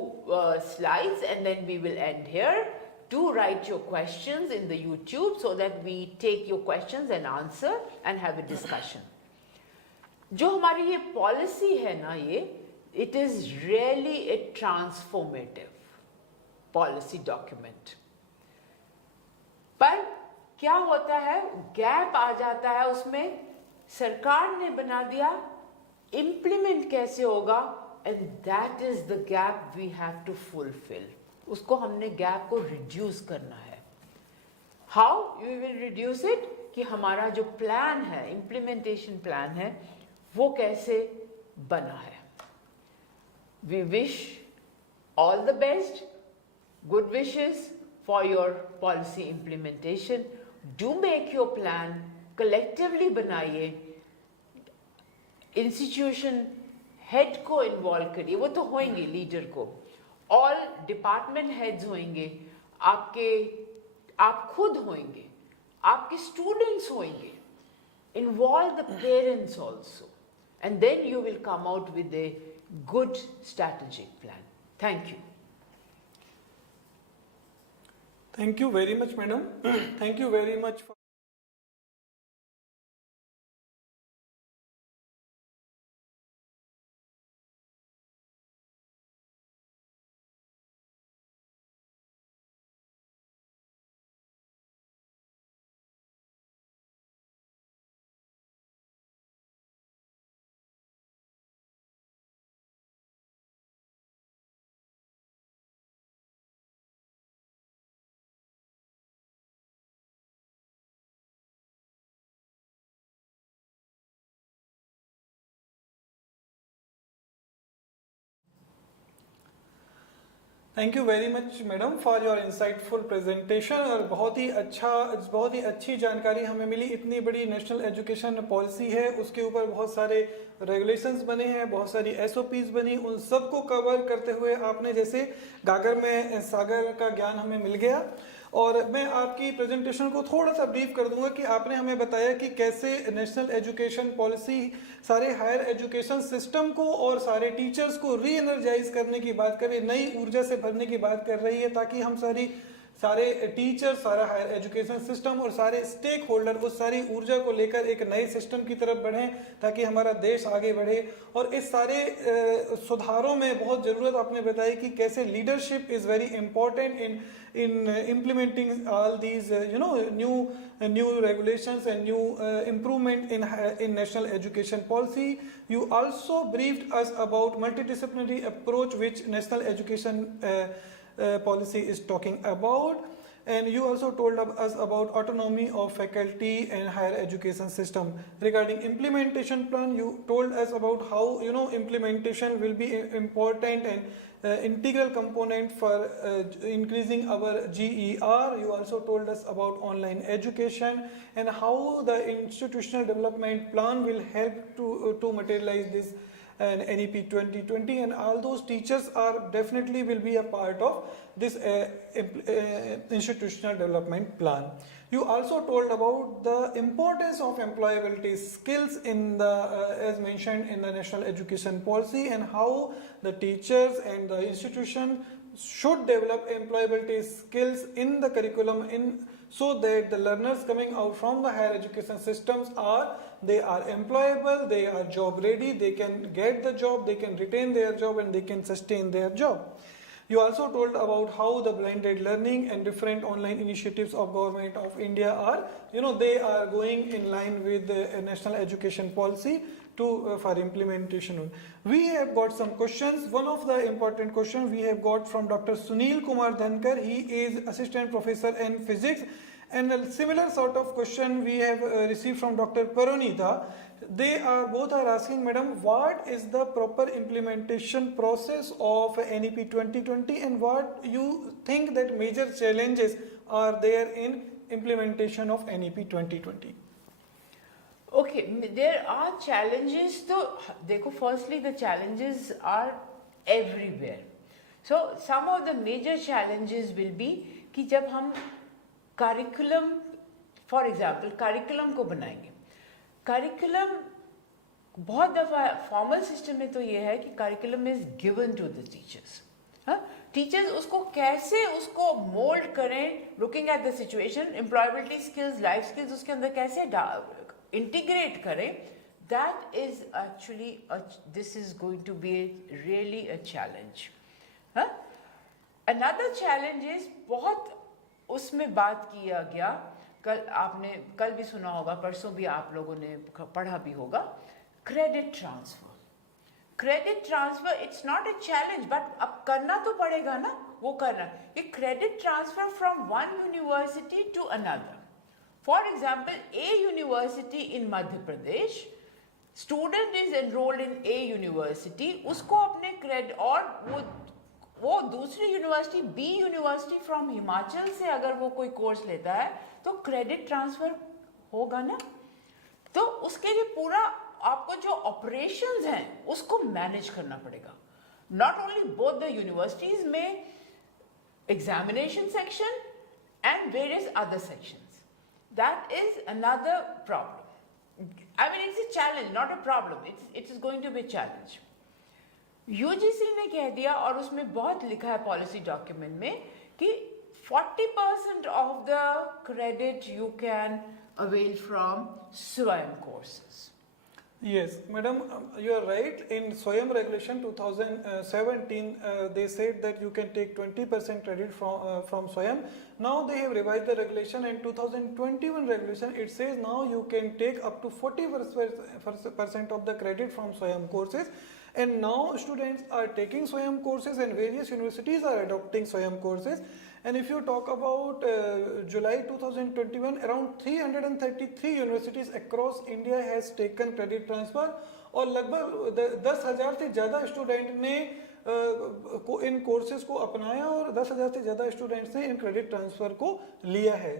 slides and then we will end here. Do write your questions in the YouTube so that we take your questions and answer and have a discussion. जो हमारी ये policy है ना, ये it is really a transformative policy document. पर क्या होता है, गैप आ जाता है उसमें, सरकार ने बना दिया, इम्प्लीमेंट कैसे होगा, and that is the gap we have to fulfil. उसको हमने गैप को रिड्यूस करना है. How you will reduce it, कि हमारा जो प्लान है, इम्प्लीमेंटेशन प्लान है, वो कैसे बना है. We wish all the best, good wishes for your policy implementation. Do make your plan, collectively बनाइए, institution head को involve करिए, वो तो होंगे leader को, all department heads होंगे, आप खुद होंगे, आपके students होंगे, involve the parents also, and then you will come out with a good strategic plan. Thank you. Thank you very much, madam. Thank you very much for thank you very much madam for your insightful presentation. और बहुत ही अच्छी जानकारी हमें मिली। इतनी बड़ी national education policy है, उसके ऊपर बहुत सारे रेगुलेशंस बने हैं, बहुत सारी एसओपीज बनी, उन सबको कवर करते हुए आपने जैसे गागर में सागर का ज्ञान हमें मिल गया। और मैं आपकी प्रेजेंटेशन को थोड़ा सा ब्रीफ कर दूंगा कि आपने हमें बताया कि कैसे नेशनल एजुकेशन पॉलिसी सारे हायर एजुकेशन सिस्टम को और सारे टीचर्स को री एनर्जाइज करने की बात कर रही है, नई ऊर्जा से भरने की बात कर रही है, ताकि हम सारे टीचर, सारा हायर एजुकेशन सिस्टम और सारे स्टेक होल्डर उस सारी ऊर्जा को लेकर एक नए सिस्टम की तरफ बढ़ें, ताकि हमारा देश आगे बढ़े। और इस सारे सुधारों में बहुत ज़रूरत आपने बताई कि कैसे leadership is very important in implementing all these new regulations and new improvement in national education policy. You also briefed us about multidisciplinary approach which national education policy is talking about, and you also told us about autonomy of faculty and higher education system. Regarding implementation plan, you told us about how implementation will be important and integral component for increasing our GER. You also told us about online education and how the institutional development plan will help to materialize this NEP 2020, and all those teachers are definitely will be a part of this institutional development plan. You also told about the importance of employability skills in the as mentioned in the national education policy, and how the teachers and the institution should develop employability skills in the curriculum so that the learners coming out from the higher education systems are employable, they are job ready, they can get the job, they can retain their job, and they can sustain their job. You also told about how the blended learning and different online initiatives of Government of India are, they are going in line with the national education policy for implementation. We have got some questions. One of the important questions we have got from Dr. Sunil Kumar Dhankar. He is assistant professor in physics. And a similar sort of question we have received from Dr. Paronita. They both are asking, Madam, what is the proper implementation process of NEP 2020, and what you think that major challenges are there in implementation of NEP 2020? Okay, there are challenges. So, firstly, the challenges are everywhere. So, some of the major challenges will be कि जब हम curriculum, for example, curriculum को बनाएंगे, curriculum बहुत दफ़ा formal system में तो ये है कि curriculum is given to the teachers. Teachers उसको कैसे उसको मोल्ड करें, looking at the situation, employability skills, life skills उसके अंदर कैसे integrate करें, that is actually this is going to be really a challenge. Another challenge is बहुत उसमें बात किया गया, कल भी सुना होगा, परसों भी आप लोगों ने पढ़ा भी होगा, credit transfer. Credit transfer, it's not a challenge, but अब करना तो पड़ेगा ना, वो करना. ये credit transfer from one university to another. For example, a university in Madhya Pradesh, student is enrolled in a university, उसको अपने credit और वो दूसरी university B university from Himachal से अगर वो कोई कोर्स लेता है तो क्रेडिट ट्रांसफर होगा ना. तो उसके लिए पूरा आपको जो ऑपरेशंस हैं उसको मैनेज करना पड़ेगा. Not only both the universities में examination section and various other sections. That is another problem. I mean it's a challenge, not a problem, it is going to be challenge. UGC ने कह दिया और उसमें बहुत लिखा है पॉलिसी डॉक्यूमेंट में कि 40% of the credit you can avail from स्वयं courses. Yes, madam, you are right. In Swayam regulation 2017, they said that you can take 20% credit from Swayam. Now they have revised the regulation, and 2021 regulation, it says now you can take up to 40% of the credit from Swayam courses. And now students are taking Swayam courses, and various universities are adopting Swayam courses. And if you talk about July 2021, around 333 universities across India has taken credit transfer, और लगभग 10,000 से ज़्यादा student ने इन courses को अपनाया और 10,000 से ज़्यादा स्टूडेंट्स ने इन क्रेडिट ट्रांसफ़र को लिया है।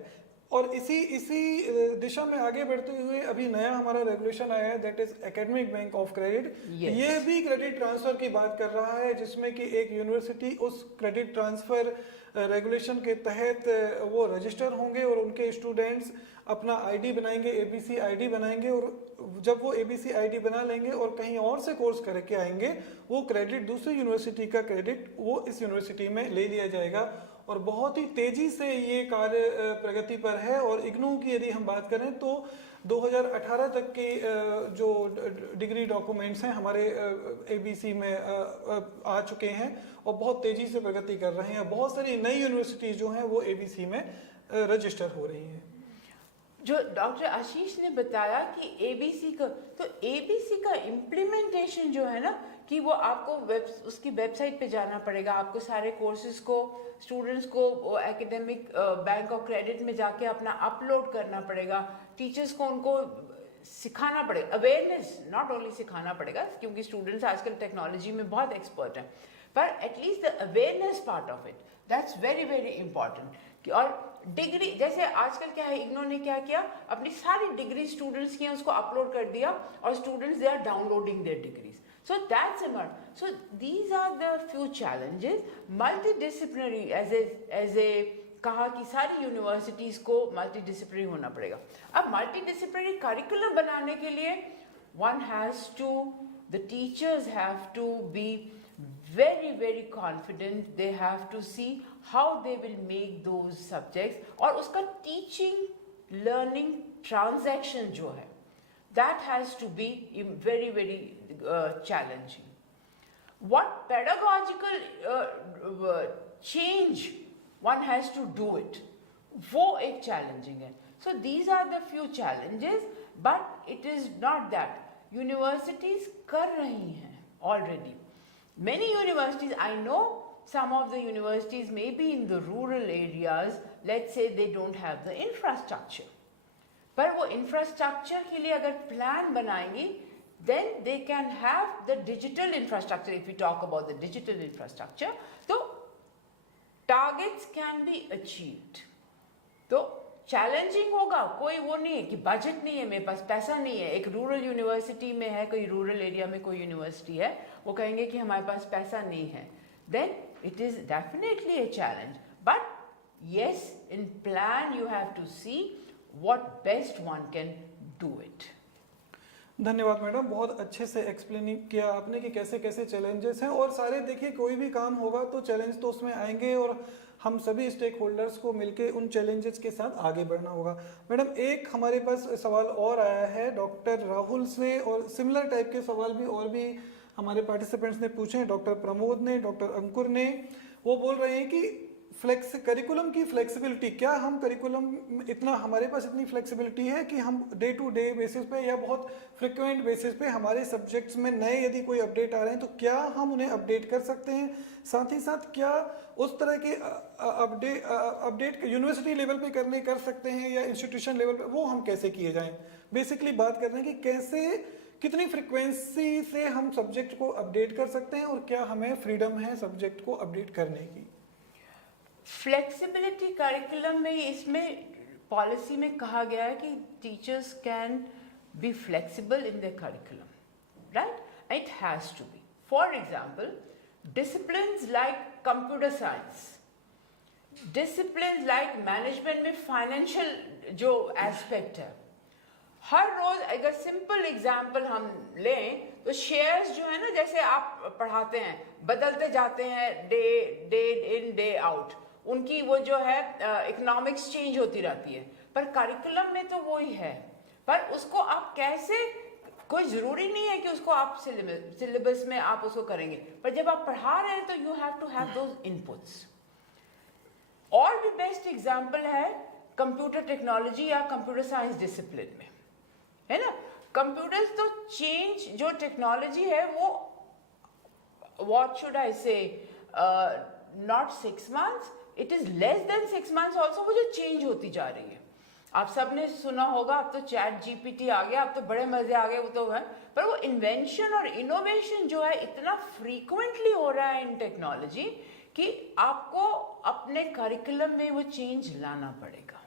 और इसी दिशा में आगे बढ़ते हुए अभी नया हमारा रेगुलेशन आया है, that is academic bank of credit. ये भी क्रेडिट ट्रांसफर की बात कर रहा है, जिसमें कि एक यूनिवर्सिटी उस क्रेडिट ट्रांसफर रेगुलेशन के तहत वो रजिस्टर होंगे और उनके स्टूडेंट्स अपना आईडी बनाएंगे, एबीसी आईडी बनाएंगे, और जब वो एबीसी आईडी बना लेंगे और कहीं और से कोर्स करके आएंगे, वो क्रेडिट दूसरी यूनिवर्सिटी का क्रेडिट वो इस यूनिवर्सिटी में ले लिया जाएगा। और बहुत ही तेजी से ये कार्य प्रगति पर है। और इग्नू की यदि हम बात करें तो 2018 तक के जो डिग्री डॉक्यूमेंट्स हैं हमारे एबीसी में आ चुके हैं और बहुत तेजी से प्रगति कर रहे हैं। बहुत सारी नई यूनिवर्सिटीज जो हैं वो एबीसी में रजिस्टर हो रही हैं। जो डॉक्टर आशीष ने बताया कि एबीसी का, तो एबीसी का इम्प्लीमेंटेशन जो है ना, कि वो आपको उसकी वेबसाइट पे जाना पड़ेगा, आपको सारे कोर्सेज को स्टूडेंट्स को एकेडमिक बैंक ऑफ क्रेडिट में जाके अपना अपलोड करना पड़ेगा, टीचर्स को उनको सिखाना पड़ेगा, अवेयरनेस नॉट ओनली सिखाना पड़ेगा, क्योंकि स्टूडेंट्स आजकल टेक्नोलॉजी में बहुत एक्सपर्ट हैं, पर at least the awareness part of it, that's very very important. और डिग्री, जैसे आजकल क्या है, इग्नो ने क्या किया, अपनी सारी डिग्री स्टूडेंट्स की हैं उसको अपलोड कर दिया और students they are downloading their degrees. So that's emerged. So these are the few challenges. Multidisciplinary as a कहा कि सारी यूनिवर्सिटीज को मल्टीडिसिप्लिनरी होना पड़ेगा। अब मल्टीडिसिप्लिनरी करिकुलम बनाने के लिए the teachers have to be very very confident. They have to see how they will make those subjects, और उसका teaching learning transaction जो है, that has to be very very challenging. What pedagogical change one has to do it, वो एक challenging है. So these are the few challenges, but it is not that. Universities कर रही हैं already. Many universities, I know some of the universities may be in the rural areas, let's say they don't have the infrastructure. पर वो infrastructure के लिए अगर plan बनाएंगी, then they can have the digital infrastructure. If we talk about the digital infrastructure, तो targets can be achieved. तो challenging होगा, कोई वो नहीं है कि बजट नहीं है, मेरे पास पैसा नहीं है। एक रूरल यूनिवर्सिटी में है, कोई रूरल एरिया में कोई यूनिवर्सिटी है, वो कहेंगे कि हमारे पास पैसा नहीं है, then it is definitely a challenge. But yes, in plan you have to see what best one can do it. धन्यवाद मैडम, बहुत अच्छे से एक्सप्लेन किया आपने कि कैसे कैसे चैलेंजेस हैं। और सारे देखिए, कोई भी काम होगा तो चैलेंज तो उसमें आएंगे और हम सभी स्टेक होल्डर्स को मिलके उन चैलेंजेस के साथ आगे बढ़ना होगा। मैडम, एक हमारे पास सवाल और आया है डॉक्टर राहुल से, और सिमिलर टाइप के सवाल भी और भी हमारे पार्टिसिपेंट्स ने पूछे हैं, डॉक्टर प्रमोद ने, डॉक्टर अंकुर ने। वो बोल रहे हैं कि करिकुलम की फ्लेक्सिबिलिटी, क्या हम करिकुलम इतना, हमारे पास इतनी फ्लेक्सिबिलिटी है कि हम डे टू डे बेसिस पे या बहुत फ्रिक्वेंट बेसिस पे हमारे सब्जेक्ट्स में नए यदि कोई अपडेट आ रहे हैं तो क्या हम उन्हें अपडेट कर सकते हैं? साथ ही साथ क्या उस तरह के अपडेट यूनिवर्सिटी लेवल पे कर सकते हैं या इंस्टीट्यूशन लेवल पे, वो हम कैसे किए जाएं? बेसिकली बात कर रहे हैं कि कैसे, कितनी फ्रिक्वेंसी से हम सब्जेक्ट को अपडेट कर सकते हैं और क्या हमें फ्रीडम है सब्जेक्ट को अपडेट करने की? फ्लेक्सिबिलिटी करिकुलम में, इसमें पॉलिसी में कहा गया है कि teachers can be flexible in the curriculum, right? It has to be. For example, disciplines like computer science, disciplines like management में फाइनेंशियल जो एस्पेक्ट है, हर रोज अगर सिंपल एग्जाम्पल हम लें तो शेयर्स जो है ना, जैसे आप पढ़ाते हैं, बदलते जाते हैं डे इन डे आउट, उनकी वो जो है इकोनॉमिक्स चेंज होती रहती है, पर करिकुलम में तो वही है, पर उसको आप कैसे, कोई ज़रूरी नहीं है कि उसको आप सिलेबस में आप उसको करेंगे, पर जब आप पढ़ा रहे हैं तो you have to have those inputs. और भी बेस्ट एग्जाम्पल है कंप्यूटर टेक्नोलॉजी या कंप्यूटर साइंस डिसिप्लिन में, है ना. कंप्यूटर्स तो चेंज, जो टेक्नोलॉजी है वो, व्हाट शुड आई से, not 6 months, it is less than 6 months also, वो जो चेंज होती जा रही है. आप सबने सुना होगा, अब तो चैट जीपीटी आ गया, अब तो बड़े मजे आ गए, वो तो है, पर वो इन्वेंशन और इनोवेशन जो है इतना फ्रीक्वेंटली हो रहा है इन टेक्नोलॉजी कि आपको अपने करिकुलम में वो चेंज लाना पड़ेगा।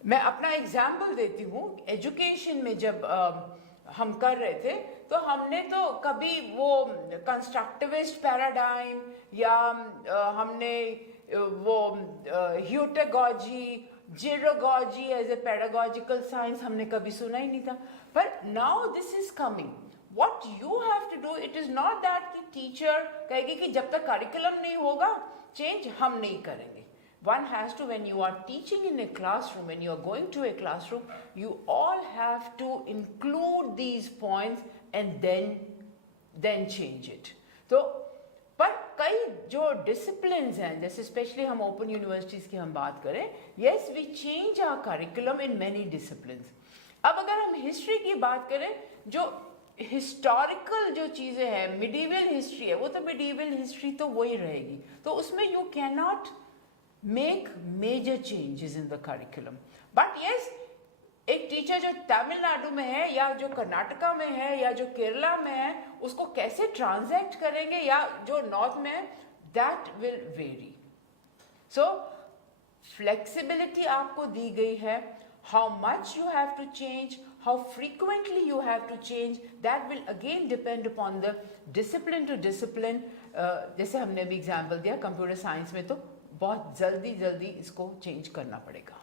मैं अपना एग्जाम्पल देती हूँ। एजुकेशन में जब हम कर रहे थे तो हमने तो कभी वो कंस्ट्रक्टिविस्ट पैराडाइम या हमने वो ह्यूटेगॉजी, जिरोगॉजी एज ए पेडागॉजिकल साइंस हमने कभी सुना ही नहीं था। पर now this is coming. What you have to do, it is not that कि टीचर कहेगी कि जब तक करिकुलम नहीं होगा चेंज हम नहीं करेंगे। One has to, when you are teaching in a classroom, when you are going to a classroom, you all have to include these points and then change it. तो पर कई जो disciplines हैं, जैसे स्पेशली हम ओपन यूनिवर्सिटीज़ की हम बात करें, yes we change our curriculum in many disciplines. अब अगर हम हिस्ट्री की बात करें, जो हिस्टोरिकल जो चीज़ें हैं, मिडीवल हिस्ट्री है, वो तो मिडीवल हिस्ट्री तो वही रहेगी, तो उसमें you can not make major changes in the curriculum. But yes, एक टीचर जो तमिलनाडु में है या जो कर्नाटका में है या जो केरला में है, उसको कैसे ट्रांसैक्ट करेंगे, या जो नॉर्थ में है, that will vary. So flexibility आपको दी गई है, how much you have to change, how frequently you have to change, that will again depend upon the discipline to discipline. जैसे हमने भी एग्जाम्पल दिया कंप्यूटर साइंस में, तो बहुत जल्दी इसको चेंज करना पड़ेगा।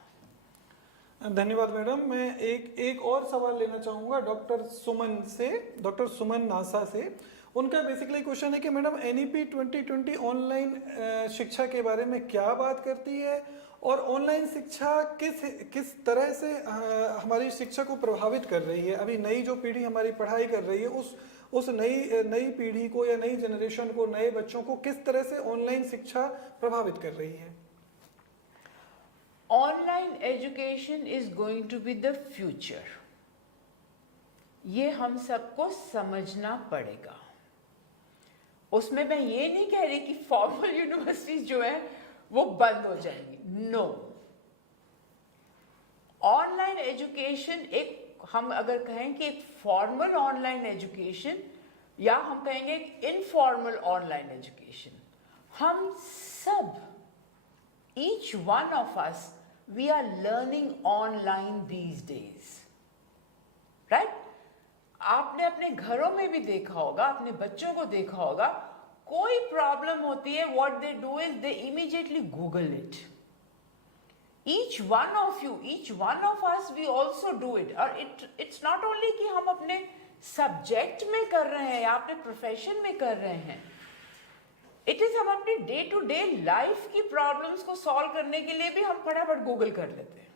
धन्यवाद मैडम। मैं एक और सवाल लेना चाहूँगा डॉक्टर सुमन से, डॉक्टर सुमन नासा से। उनका बेसिकली क्वेश्चन है कि मैडम NEP 2020 ऑनलाइन शिक्षा के बारे में क्या बात करती है, और ऑनलाइन शिक्षा किस तरह से हमारी शिक्षा को प्रभावित कर रही है। अभी नई जो पीढ़ी हमारी पढ़ाई कर रही है, उस नई पीढ़ी को या नई जनरेशन को, नए बच्चों को किस तरह से ऑनलाइन शिक्षा प्रभावित कर रही है। Online education is going to be the future, ये हम सबको समझना पड़ेगा। उसमें मैं ये नहीं कह रही कि फॉर्मल यूनिवर्सिटीज जो है वो बंद हो जाएंगी, नो। ऑनलाइन एजुकेशन एक, हम अगर कहें कि एक फॉर्मल ऑनलाइन एजुकेशन, या हम कहेंगे एक इनफॉर्मल ऑनलाइन एजुकेशन, हम सब, each one of us, we are learning online these days, right. आपने अपने घरों में भी देखा होगा, अपने बच्चों को देखा होगा, कोई प्रॉब्लम होती है, what they do is they immediately Google it. Each one of you, each one of us, we also do it. और it's not only कि हम अपने सब्जेक्ट में कर रहे हैं या अपने प्रोफेशन में कर रहे हैं, इट इज हम अपनी डे टू डे लाइफ की प्रॉब्लम्स को सॉल्व करने के लिए भी हम फटाफट गूगल कर लेते हैं,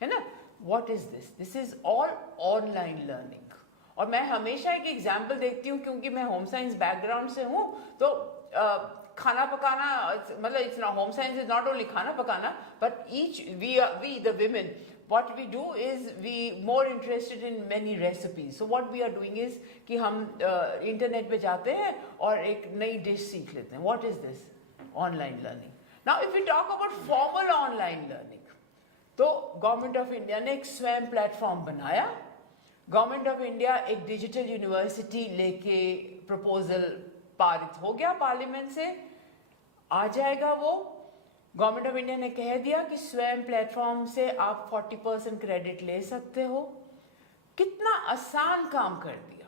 है ना। What is this? This is all online learning. और मैं हमेशा एक एग्जाम्पल देखती हूँ, क्योंकि मैं होम साइंस बैकग्राउंड से हूँ, तो खाना पकाना, मतलब it's not, home science is not only खाना पकाना, but we the women, what we do is we more interested in many recipes. So what we are doing is कि हम इंटरनेट पे जाते हैं और एक नई डिश सीख लेते हैं. What is this? Online learning. Now if we talk about formal online learning, तो गवर्नमेंट ऑफ इंडिया ने एक स्वयं प्लेटफॉर्म बनाया. गवर्नमेंट ऑफ इंडिया एक डिजिटल यूनिवर्सिटी लेके प्रपोजल पारित हो गया पार्लियामेंट से, आ जाएगा वो. गवर्नमेंट ऑफ इंडिया ने कह दिया कि स्वयं प्लेटफॉर्म से आप 40% क्रेडिट ले सकते हो. कितना आसान काम कर दिया,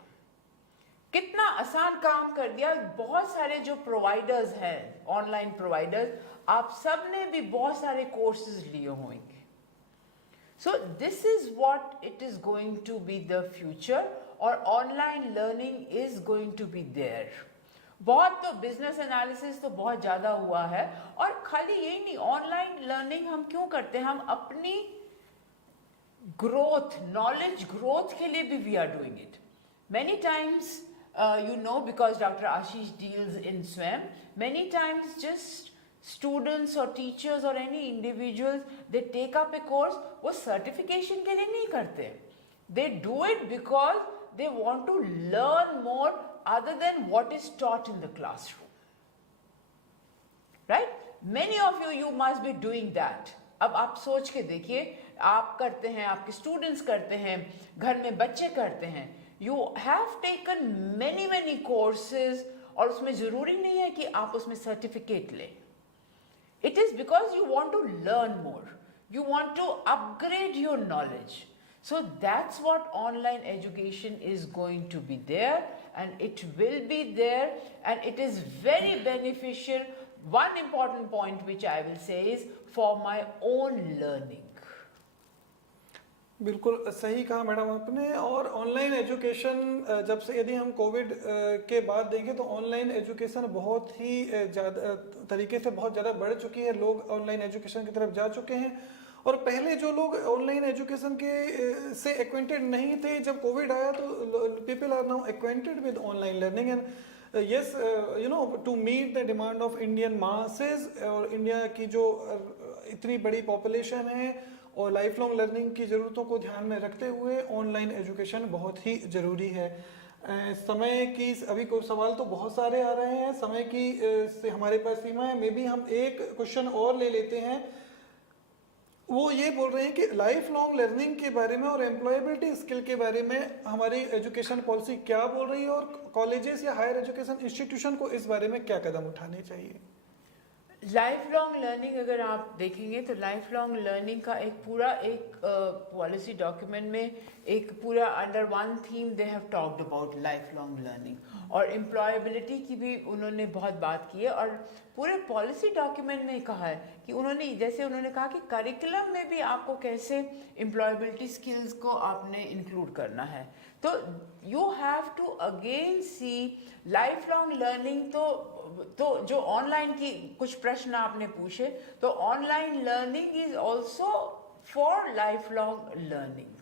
कितना आसान काम कर दिया. बहुत सारे जो प्रोवाइडर्स हैं, ऑनलाइन प्रोवाइडर्स, आप सब ने भी बहुत सारे कोर्सेज लिए होंगे. So this is what it is going to be the future, और online learning is going to be there. बहुत तो बिजनेस एनालिसिस तो बहुत ज़्यादा हुआ है, और खाली यही नहीं, ऑनलाइन लर्निंग हम क्यों करते हैं, हम अपनी ग्रोथ, नॉलेज ग्रोथ के लिए भी we are doing it. Many times you know, because Dr. Ashish deals in SWAYAM, many times just students or teachers or any individuals, they take up a course, वो certification के लिए नहीं करते. They do it because they want to learn more other than what is taught in the classroom. Right? Many of you must be doing that. अब आप सोच के देखिए, आप करते हैं, आपके स्टूडेंट्स करते हैं, घर में बच्चे करते हैं, you have taken many courses, और उसमें ज़रूरी नहीं है कि आप उसमें सर्टिफिकेट लें. It is because you want to learn more. You want to upgrade your knowledge. So that's what online education is going to be there, and it will be there, and it is very beneficial. One important point which I will say is for my own learning. बिल्कुल सही कहा madam आपने. और online education जब से, यदि हम Covid के बाद देखें तो ऑनलाइन एजुकेशन बहुत ही ज़्यादा तरीके से बहुत ज़्यादा बढ़ चुकी है. लोग ऑनलाइन एजुकेशन की तरफ जा चुके हैं. और पहले जो लोग ऑनलाइन एजुकेशन के से एक्वेंटेड नहीं थे, जब कोविड आया तो people are now acquainted with online learning. And yes, you know, to meet the demand of Indian masses, और इंडिया की जो इतनी बड़ी पॉपुलेशन है और लाइफ लॉन्ग लर्निंग की ज़रूरतों को ध्यान में रखते हुए ऑनलाइन एजुकेशन बहुत ही ज़रूरी है. समय की अभी कोई सवाल तो बहुत सारे आ रहे हैं, समय की से हमारे पास सीमा है. मे बी हम एक क्वेश्चन और ले लेते हैं. वो ये बोल रहे हैं कि लाइफ लॉन्ग लर्निंग के बारे में और एम्प्लॉयबिलिटी स्किल के बारे में हमारी एजुकेशन पॉलिसी क्या बोल रही है, और कॉलेजेस या हायर एजुकेशन इंस्टीट्यूशन को इस बारे में क्या कदम उठाने चाहिए. लाइफ लॉन्ग लर्निंग अगर आप देखेंगे तो लाइफ लॉन्ग लर्निंग का एक पूरा पॉलिसी डॉक्यूमेंट में एक पूरा under one theme they have talked about life long learning, और एम्प्लॉयबिलिटी की भी उन्होंने बहुत बात की है. और पूरे पॉलिसी डॉक्यूमेंट में कहा है कि उन्होंने कहा कि करिकुलम में भी आपको कैसे एम्प्लॉयबिलिटी स्किल्स को आपने इंक्लूड करना है. तो you have to again see life long learning. तो जो ऑनलाइन की कुछ प्रश्न आपने पूछे, तो online learning is also for life long learning,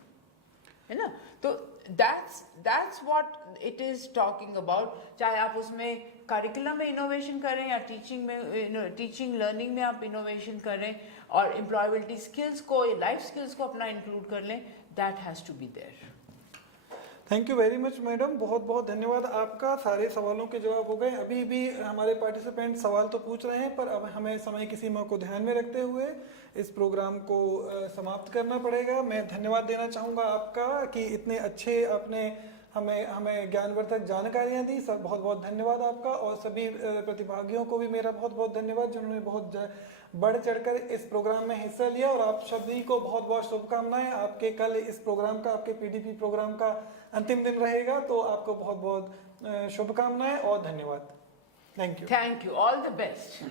है ना. तो that's what it is talking about. चाहे आप उसमें करिकुलम में इनोवेशन करें या टीचिंग लर्निंग में आप इनोवेशन करें, और एम्प्लॉयबिलिटी स्किल्स को, लाइफ स्किल्स को अपना इंक्लूड कर लें, that has to be there. Thank you very much madam, बहुत बहुत धन्यवाद आपका. सारे सवालों के जवाब हो गए. अभी भी हमारे पार्टिसिपेंट सवाल तो पूछ रहे हैं, पर अब हमें समय की सीमा को ध्यान में रखते हुए इस प्रोग्राम को समाप्त करना पड़ेगा. मैं धन्यवाद देना चाहूँगा आपका कि इतने अच्छे आपने हमें ज्ञानवर्धक जानकारियाँ दी. सब बहुत बहुत धन्यवाद आपका. और सभी प्रतिभागियों को भी मेरा बहुत बहुत धन्यवाद जिन्होंने बहुत बढ़ चढ़कर इस प्रोग्राम में हिस्सा लिया. और आप सभी को बहुत बहुत शुभकामनाएं. आपके कल इस प्रोग्राम का, आपके पीडीपी प्रोग्राम का अंतिम दिन रहेगा, तो आपको बहुत बहुत शुभकामनाएं और धन्यवाद. Thank you. Thank you. All the best.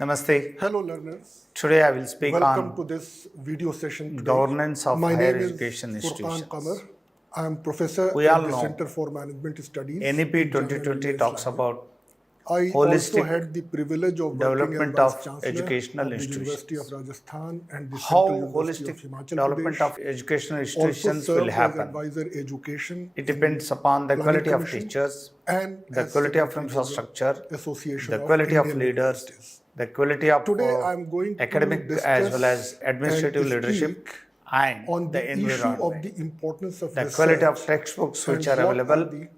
Namaste. Hello learners. Today I will speak Welcome on to this video session today. governance of My higher name education is Kumar. institutions. I am professor We at all the know Center for Management Studies. NEP in 2020 Germany, talks Iceland. about I also holistic had the privilege of development working as of Vice Chancellor educational of the University institutions. of Rajasthan and the how Central University holistic of Himachal development Pradesh. of educational Also institutions served will as happen. advisor education. It in depends upon the Planning quality of Commission teachers, and the as quality of Secretary to the infrastructure, Association the of quality of Indian leaders, Universities. the quality of Today I am going to academic as well as discuss administrative and leadership speak and on the the issue of environment, the importance of the research quality of textbooks which and are what available, the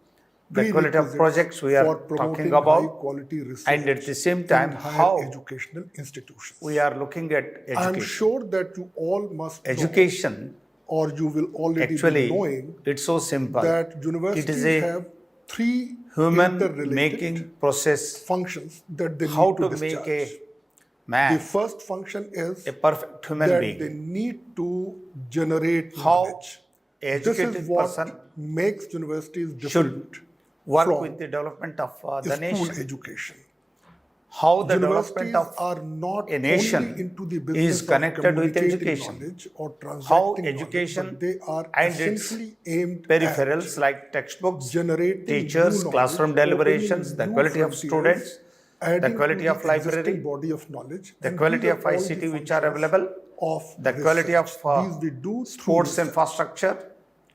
the quality of prerequisites projects we are for talking promoting about, high-quality research and at the same time in higher how educational institutions. we are looking at I am education. sure that you all must know, Education, or you will already actually, be knowing, it's so simple. that It universities is a have three human interrelated making process. functions that they How need to to make discharge. a man The first function is a perfect human that being. they need to generate How knowledge. an This educated is what person makes universities should different work from with the development of the school nation. education. how the development universities of are not a nation only into the business is connected with communicating education. knowledge or How transacting education knowledge, but they are and its essentially aimed peripherals at like textbooks, generating teachers, new classroom knowledge, deliberations, opening the new quality of frontiers, students, the adding quality to of the library, existing body of knowledge, the and quality these of are all the ICT which are functions available, of the quality research. of These we do through sports research. infrastructure,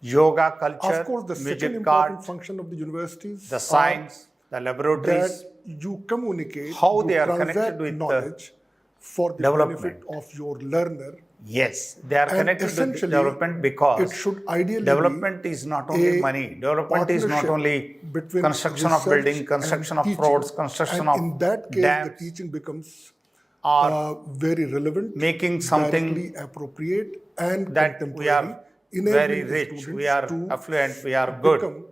yoga Of culture, course, the second music important art, function of the universities the are science, the laboratories, that you communicate, how you they are transact connected with knowledge for the development. benefit of your learner. Yes, they are And connected with essentially, development it because should ideally development be is not only a money. Development is not partnership only between construction of research building, and construction of teaching. roads, construction And of in that case, the dams, teaching becomes or very relevant, making something directly appropriate, and that we contemporary, are enabling very rich, students we are to affluent, we are good. become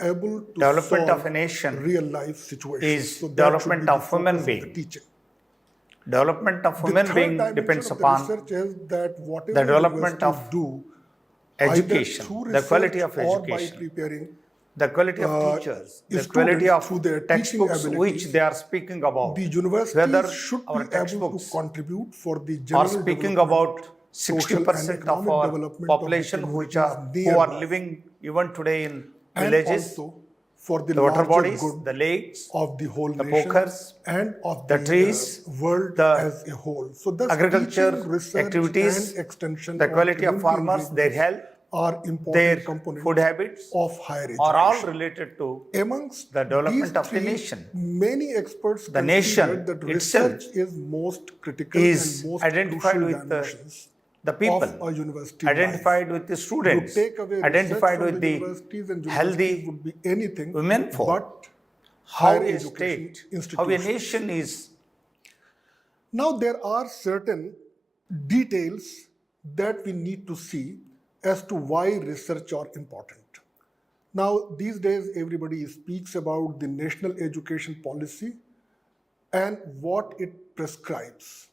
able to Development solve of a nation real life situations. is So that should development be the of human focus of the being. teaching. Development of The human third being dimension depends of the upon research is that whatever the development universities of do, education, either through the quality research of or by education, preparing the quality of teachers, the students quality of through their teaching textbooks which abilities, they are speaking about, the universities whether should our be able to textbooks contribute for the are general speaking development, about social and 60% of economic our development of the population who communities are nearby, living even today in and villages, also for the the water larger bodies, good the lakes, of the whole the nation pokers, and of the the trees, world the as a whole. So thus agriculture teaching, research activities, and extension the or quality of community farmers, their engagements health, are their important components food habits of higher are all education. related to Amongst the these development of the three, nation. many experts The consider nation that itself research is most critical is and most identified crucial with dimensions the people, of a university identified life. with the You students, take away research identified from with the the universities, and healthy universities would be anything women folk. but How higher a education state, how a institutions. nation is. Now there are certain details that we need to see as to why research are important. Now these days everybody speaks about the national education policy and what it prescribes.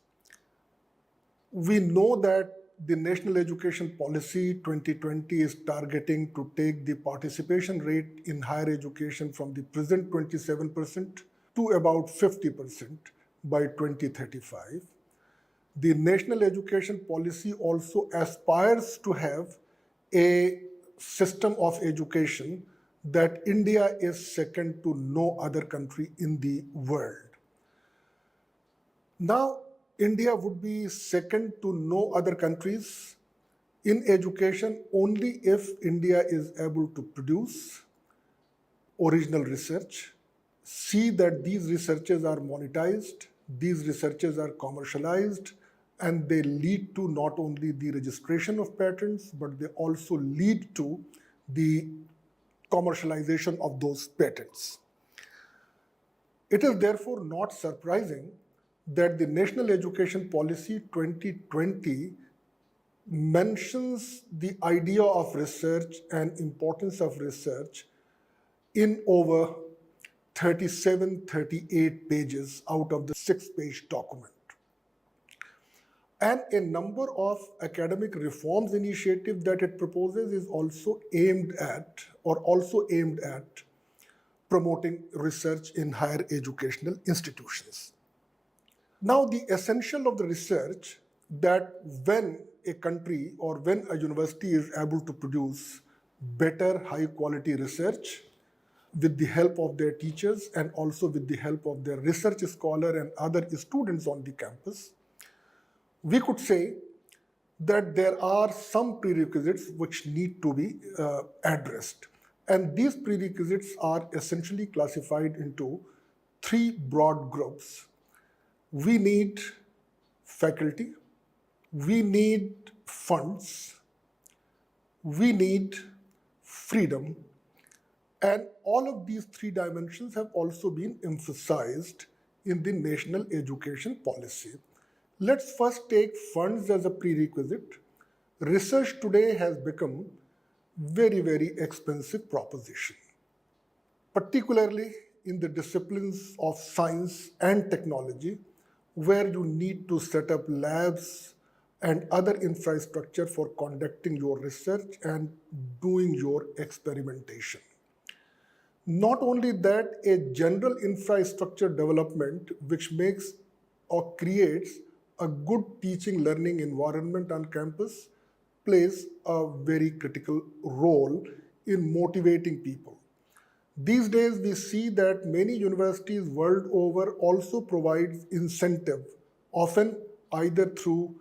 We know that the National Education Policy 2020 is targeting to take the participation rate in higher education from the present 27% to about 50% by 2035. The National Education Policy also aspires to have a system of education that India is second to no other country in the world. Now, India would be second to no other countries in education only if India is able to produce original research, see that these researches are monetized, these researches are commercialized, and they lead to not only the registration of patents, but they also lead to the commercialization of those patents. It is therefore not surprising that the National Education Policy 2020 mentions the idea of research and importance of research in over 37, 38 pages out of the 6-page document. And a number of academic reforms initiatives that it proposes is also aimed at promoting research in higher educational institutions. Now, the essential of the research that when a country or when a university is able to produce better high quality research with the help of their teachers and also with the help of their research scholar and other students on the campus, we could say that there are some prerequisites which need to be addressed. And these prerequisites are essentially classified into three broad groups. We need faculty, we need funds, we need freedom, and all of these three dimensions have also been emphasized in the National Education Policy. Let's first take funds as a prerequisite. Research today has become very, very expensive proposition, particularly in the disciplines of science and technology, where you need to set up labs and other infrastructure for conducting your research and doing your experimentation. Not only that, a general infrastructure development which makes or creates a good teaching learning environment on campus plays a very critical role in motivating people. These days, we see that many universities world over also provide incentive, often either through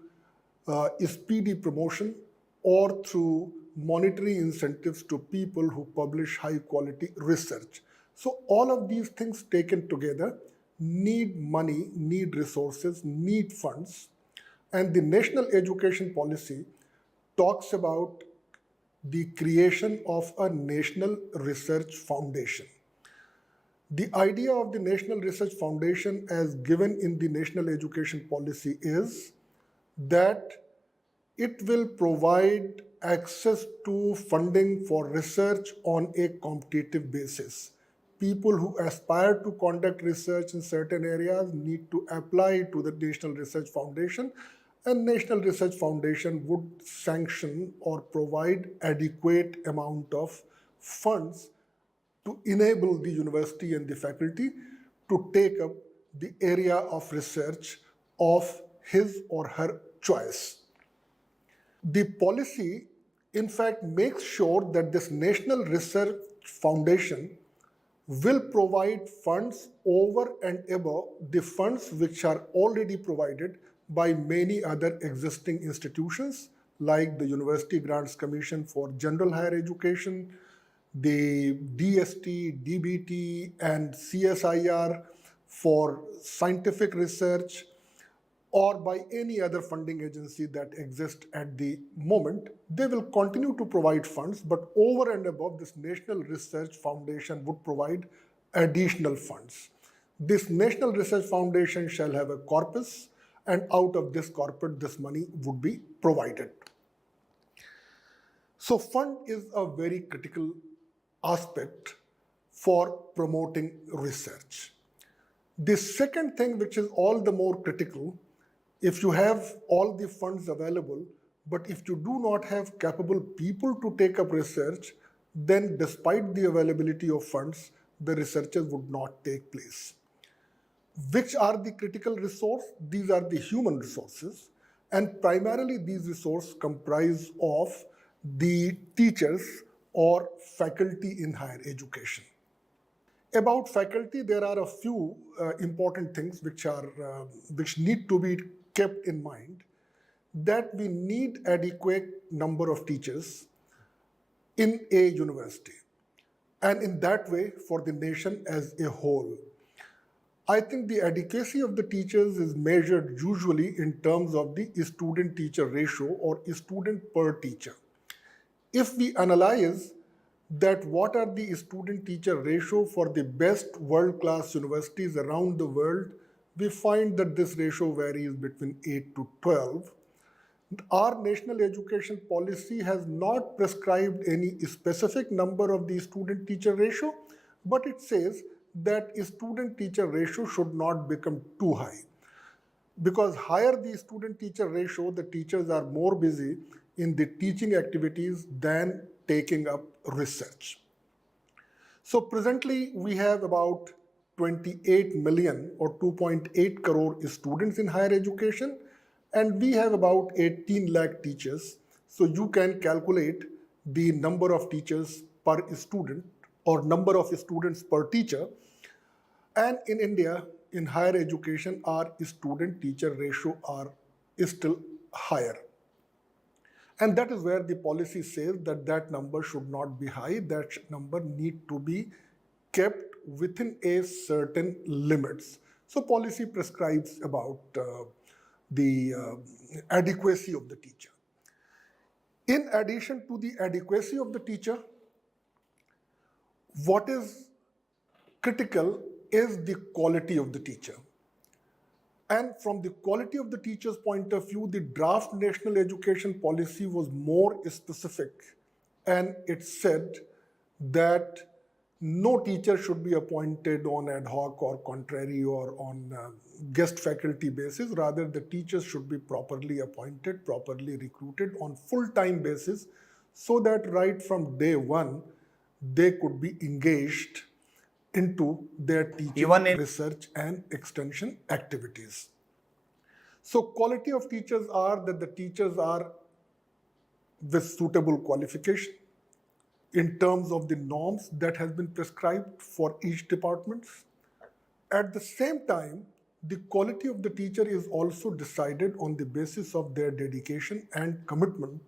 speedy promotion or through monetary incentives to people who publish high quality research. So all of these things taken together need money, need resources, need funds. And the national education policy talks about the creation of a national research foundation. The idea of the National Research Foundation, as given in the National Education Policy, is that it will provide access to funding for research on a competitive basis. People who aspire to conduct research in certain areas need to apply to the National Research Foundation, and National Research Foundation would sanction or provide adequate amount of funds to enable the university and the faculty to take up the area of research of his or her choice. The policy, in fact, makes sure that this National Research Foundation will provide funds over and above the funds which are already provided by many other existing institutions like the University Grants Commission for General Higher Education, the DST, DBT, and CSIR for scientific research, or by any other funding agency that exists at the moment. They will continue to provide funds, but over and above, this National Research Foundation would provide additional funds. This National Research Foundation shall have a corpus, and out of this corpus, this money would be provided. So fund is a very critical aspect for promoting research. The second thing, which is all the more critical, if you have all the funds available, but if you do not have capable people to take up research, then despite the availability of funds, the researches would not take place. Which are the critical resource? These are the human resources, and primarily these resources comprise of the teachers or faculty in higher education. About faculty, there are a few important things which need to be kept in mind, that we need adequate number of teachers in a university, and in that way for the nation as a whole. I think the adequacy of the teachers is measured usually in terms of the student-teacher ratio or student per teacher. If we analyze that what are the student-teacher ratio for the best world-class universities around the world, we find that this ratio varies between 8 to 12. Our national education policy has not prescribed any specific number of the student-teacher ratio, but it says that student-teacher ratio should not become too high. Because higher the student-teacher ratio, the teachers are more busy in the teaching activities than taking up research. So presently, we have about 28 million or 2.8 crore students in higher education, and we have about 18 lakh teachers. So you can calculate the number of teachers per student or number of students per teacher. And in India, in higher education, our student-teacher ratio is still higher. And that is where the policy says that that number should not be high, that number need to be kept within a certain limits. So policy prescribes about the adequacy of the teacher. In addition to the adequacy of the teacher, what is critical is the quality of the teacher. And from the quality of the teacher's point of view, the draft national education policy was more specific, and it said that no teacher should be appointed on ad hoc or contrary or on guest faculty basis. Rather, the teachers should be properly appointed, properly recruited on full-time basis, so that right from day one, they could be engaged into their teaching, Even in research and extension activities. So quality of teachers are that the teachers are with suitable qualification in terms of the norms that has been prescribed for each department. At the same time, the quality of the teacher is also decided on the basis of their dedication and commitment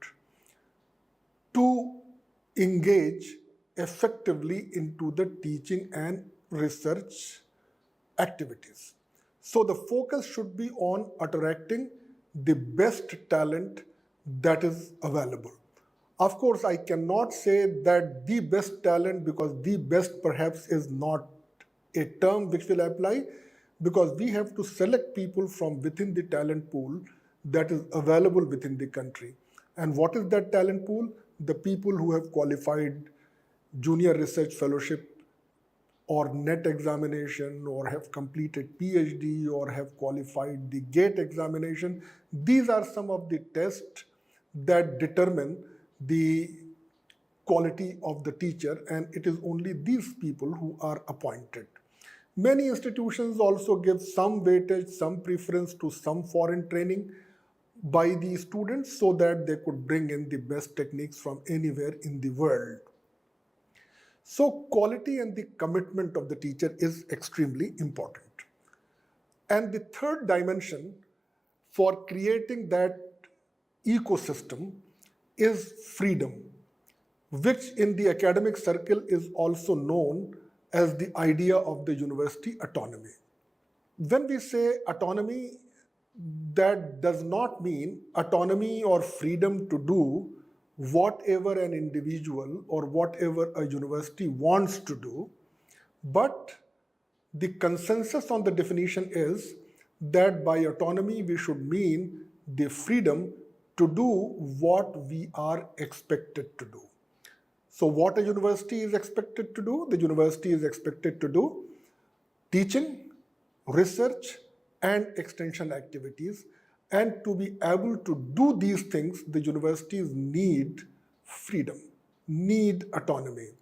to engage effectively into the teaching and research activities. So the focus should be on attracting the best talent that is available. Of course, I cannot say that the best talent, because the best perhaps is not a term which will apply, because we have to select people from within the talent pool that is available within the country. And what is that talent pool? The people who have qualified junior research fellowship or NET examination, or have completed PhD, or have qualified the GATE examination. These are some of the tests that determine the quality of the teacher, and it is only these people who are appointed. Many institutions also give some weightage, some preference to some foreign training by the students so that they could bring in the best techniques from anywhere in the world. So quality and the commitment of the teacher is extremely important. And the third dimension for creating that ecosystem is freedom, which in the academic circle is also known as the idea of the university autonomy. When we say autonomy, that does not mean autonomy or freedom to do whatever an individual or whatever a university wants to do, but the consensus on the definition is that by autonomy we should mean the freedom to do what we are expected to do. So what a university is expected to do? The university is expected to do teaching, research, and extension activities. And to be able to do these things, the universities need freedom, need autonomy.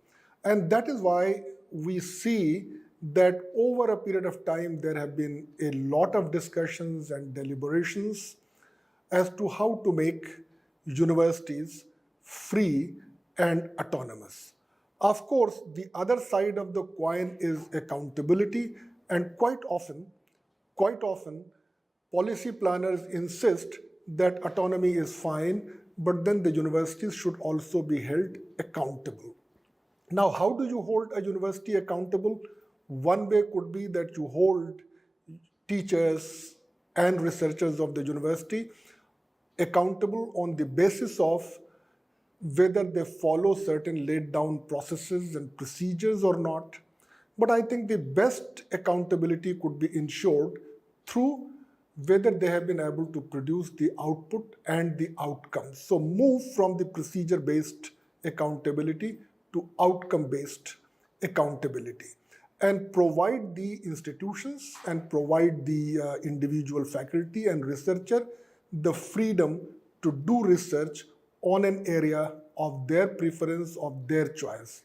And that is why we see that over a period of time, there have been a lot of discussions and deliberations as to how to make universities free and autonomous. Of course, the other side of the coin is accountability, and quite often, policy planners insist that autonomy is fine, but then the universities should also be held accountable. Now, how do you hold a university accountable? One way could be that you hold teachers and researchers of the university accountable on the basis of whether they follow certain laid down processes and procedures or not. But I think the best accountability could be ensured through whether they have been able to produce the output and the outcomes. So move from the procedure-based accountability to outcome-based accountability, and provide the institutions and provide the individual faculty and researcher the freedom to do research on an area of their preference, of their choice.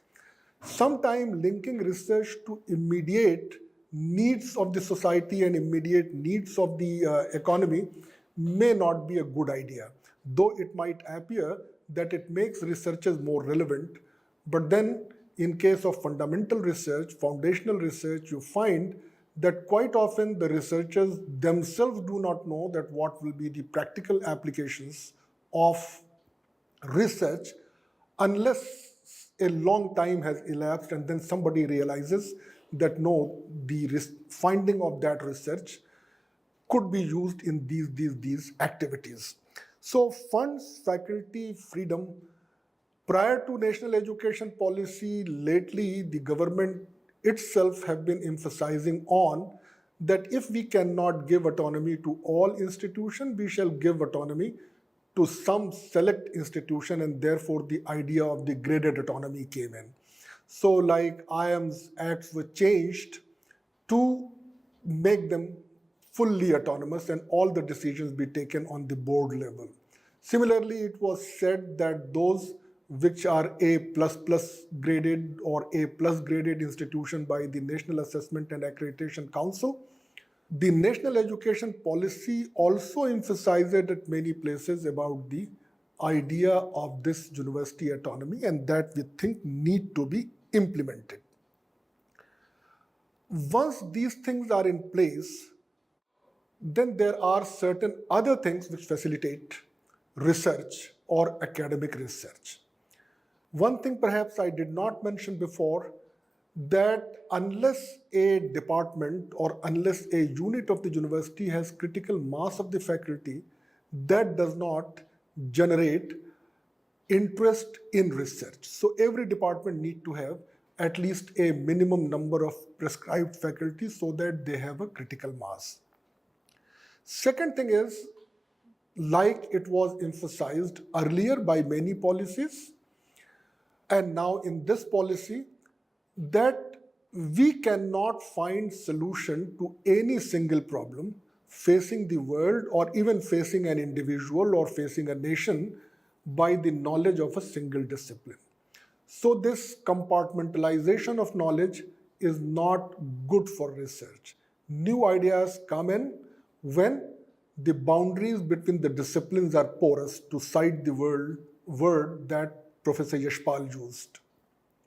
Sometimes linking research to immediate needs of the society and immediate needs of the economy may not be a good idea, though it might appear that it makes researchers more relevant. But then in case of fundamental research, foundational research, you find that quite often the researchers themselves do not know that what will be the practical applications of research unless a long time has elapsed and then somebody realizes that no, the finding of that research could be used in these activities. So funds, faculty, freedom. Prior to national education policy, lately the government itself have been emphasizing on that if we cannot give autonomy to all institutions, we shall give autonomy to some select institution, and therefore the idea of the graded autonomy came in. So like IIM's acts were changed to make them fully autonomous and all the decisions be taken on the board level. Similarly, it was said that those which are A++ graded or A+ graded institution by the National Assessment and Accreditation Council. The national education policy also emphasized at many places about the idea of this university autonomy, and that we think need to be implemented. Once these things are in place, then there are certain other things which facilitate research or academic research. One thing perhaps I did not mention before, that unless a department or unless a unit of the university has critical mass of the faculty, that does not generate interest in research. So every department need to have at least a minimum number of prescribed faculty so that they have a critical mass. Second thing is, like it was emphasized earlier by many policies, and now in this policy, that we cannot find solution to any single problem facing the world or even facing an individual or facing a nation by the knowledge of a single discipline. So this compartmentalization of knowledge is not good for research. New ideas come in when the boundaries between the disciplines are porous, to cite the word that Professor Yashpal used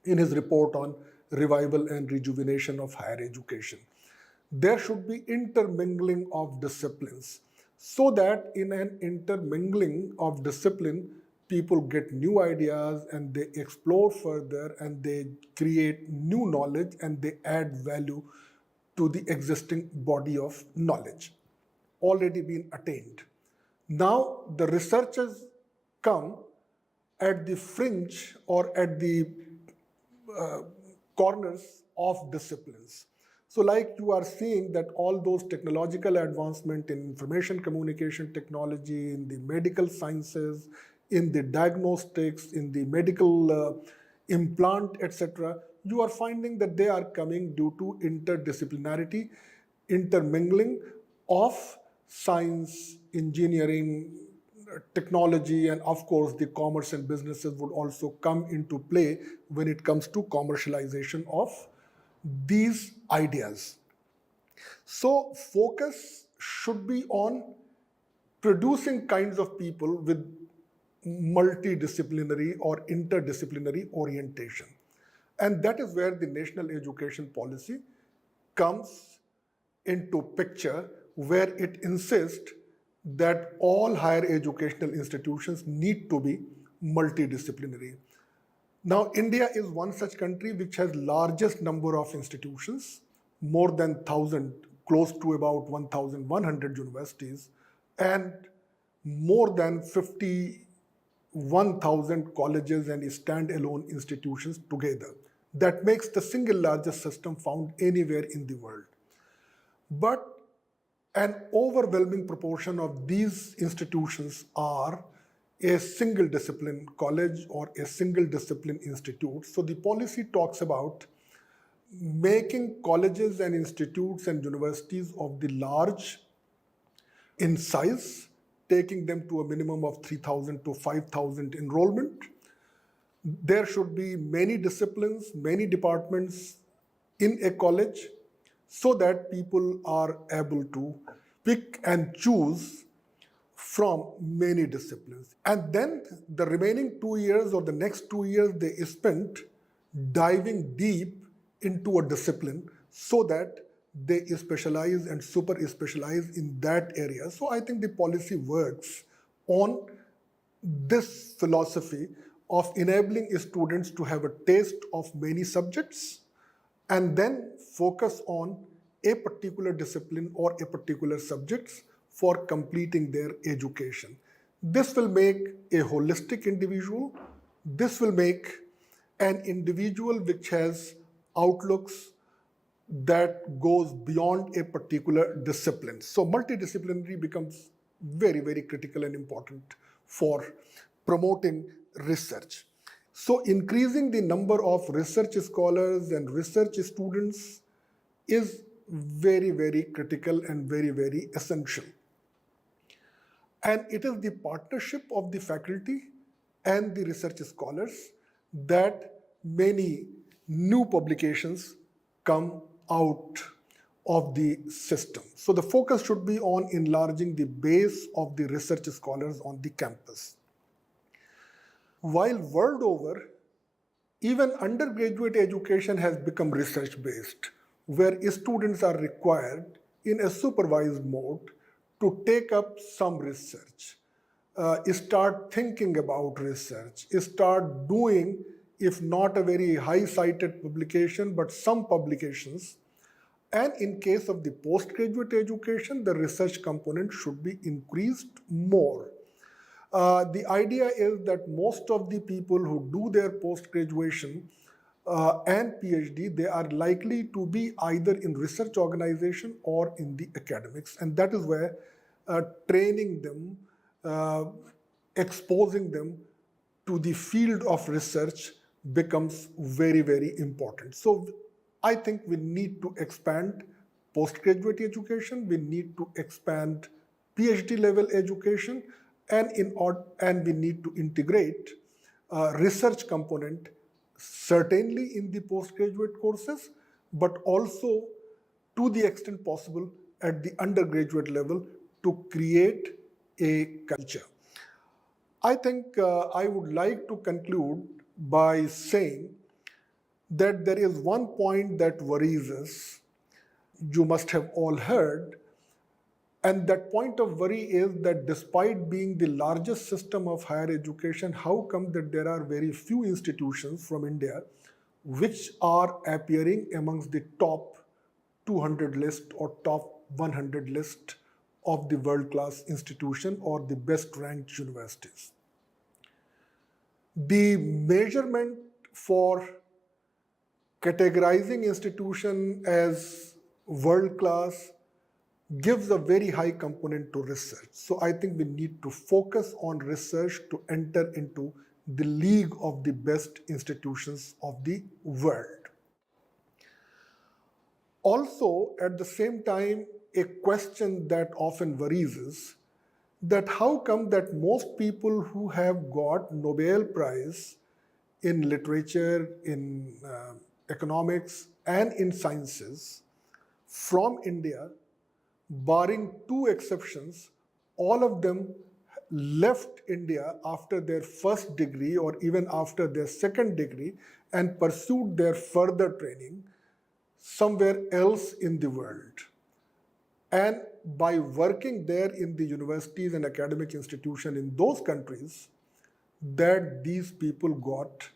in his report on revival and rejuvenation of higher education. There should be intermingling of disciplines, so that in an intermingling of discipline, people get new ideas and they explore further and they create new knowledge and they add value to the existing body of knowledge already been attained. Now the researchers come at the fringe or at the corners of disciplines. So like you are seeing that all those technological advancement in information communication technology, in the medical sciences, in the diagnostics, in the medical implant, etc., you are finding that they are coming due to interdisciplinarity, intermingling of science, engineering, technology, and of course the commerce and businesses would also come into play when it comes to commercialization of these ideas. So focus should be on producing kinds of people with multidisciplinary or interdisciplinary orientation. And that is where the national education policy comes into picture, where it insists that all higher educational institutions need to be multidisciplinary. Now, India is one such country which has largest number of institutions, more than 1,000, close to about 1,100 universities, and more than 51,000 colleges and standalone institutions together. That makes the single largest system found anywhere in the world. But an overwhelming proportion of these institutions are a single discipline college or a single discipline institute. So the policy talks about making colleges and institutes and universities of the large in size, taking them to a minimum of 3,000 to 5,000 enrollment. There should be many disciplines, many departments in a college, so that people are able to pick and choose from many disciplines. And then the remaining 2 years or the next 2 years they spent diving deep into a discipline so that they specialize and super specialize in that area. So I think the policy works on this philosophy of enabling students to have a taste of many subjects and then focus on a particular discipline or a particular subjects for completing their education. This will make a holistic individual. This will make an individual which has outlooks that goes beyond a particular discipline. So multidisciplinary becomes very, very critical and important for promoting research. So increasing the number of research scholars and research students is very, very critical and very, very essential. And it is the partnership of the faculty and the research scholars that many new publications come out of the system. So the focus should be on enlarging the base of the research scholars on the campus. While world over, even undergraduate education has become research-based, where students are required in a supervised mode to take up some research, start thinking about research, start doing, if not a very high-cited publication, but some publications. And in case of the postgraduate education, the research component should be increased more. The idea is that most of the people who do their post-graduation and PhD, they are likely to be either in research organization or in the academics. And that is where training them, exposing them to the field of research becomes very, very important. So I think we need to expand postgraduate education, we need to expand PhD level education, and we need to integrate research component certainly in the postgraduate courses, but also to the extent possible at the undergraduate level to create a culture. I think I would like to conclude by saying that there is one point that worries us. You must have all heard. And that point of worry is that despite being the largest system of higher education, how come that there are very few institutions from India which are appearing amongst the top 200 list or top 100 list of the world-class institution or the best ranked universities? The measurement for categorizing institution as world-class gives a very high component to research. So I think we need to focus on research to enter into the league of the best institutions of the world. Also, at the same time, a question that often worries us, that how come that most people who have got Nobel Prize in literature, in economics, and in sciences from India, barring two exceptions, all of them left India after their first degree or even after their second degree and pursued their further training somewhere else in the world. And by working there in the universities and academic institutions in those countries, that these people got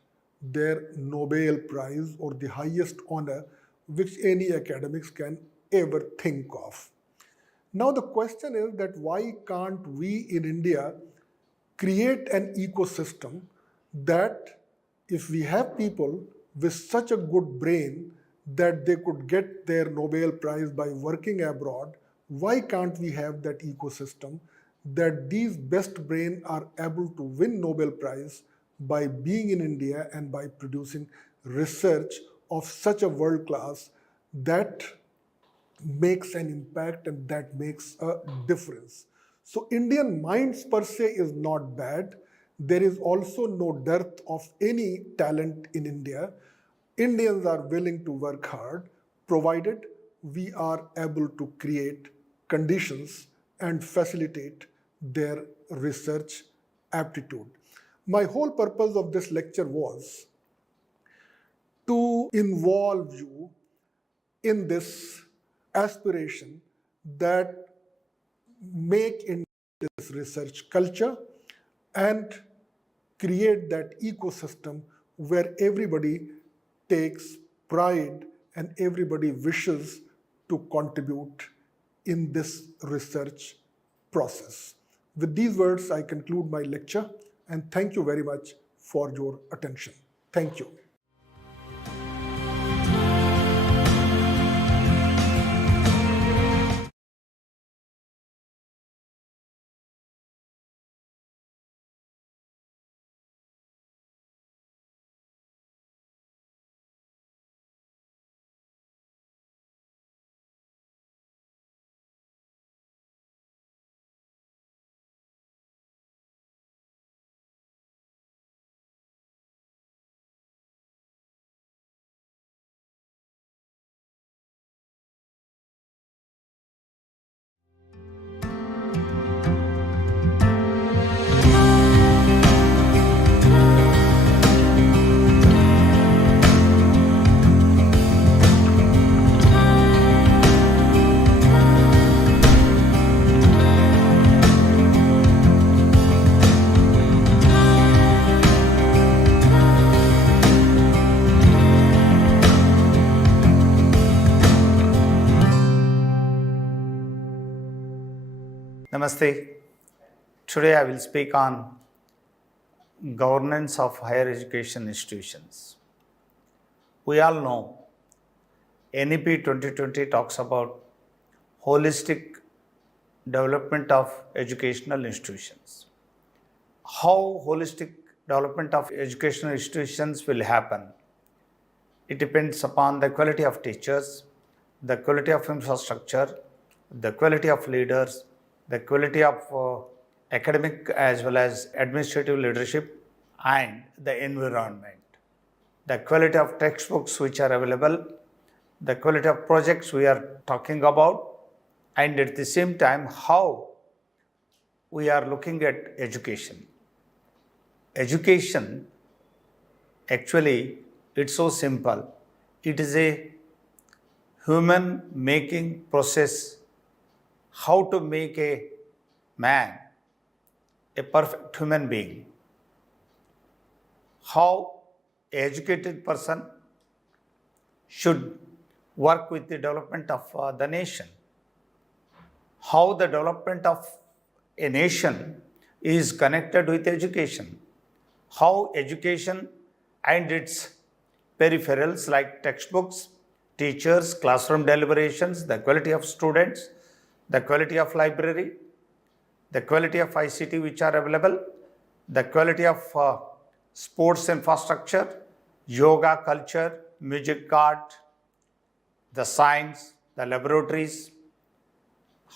their Nobel Prize or the highest honor which any academics can ever think of. Now the question is that why can't we in India create an ecosystem that if we have people with such a good brain that they could get their Nobel Prize by working abroad, why can't we have that ecosystem that these best brain are able to win Nobel Prize by being in India and by producing research of such a world class that makes an impact and that makes a difference. So Indian minds per se is not bad. There is also no dearth of any talent in India. Indians are willing to work hard, provided we are able to create conditions and facilitate their research aptitude. My whole purpose of this lecture was to involve you in this aspiration that make in this research culture and create that ecosystem where everybody takes pride and everybody wishes to contribute in this research process. With these words, I conclude my lecture and thank you very much for your attention. Thank you. Namaste. Today I will speak on governance of higher education institutions. We all know NEP 2020 talks about holistic development of educational institutions. How holistic development of educational institutions will happen? It depends upon the quality of teachers, the quality of infrastructure, the quality of leaders, the quality of academic as well as administrative leadership, and the environment. The quality of textbooks which are available, the quality of projects we are talking about, and at the same time, how we are looking at education. Education, actually, it's so simple. It is a human making process, how to make a man a perfect human being. How an educated person should work with the development of the nation. How the development of a nation is connected with education. How education and its peripherals like textbooks, teachers, classroom deliberations, the quality of students, the quality of library, the quality of ICT which are available, the quality of sports infrastructure, yoga culture, music art, the science, the laboratories,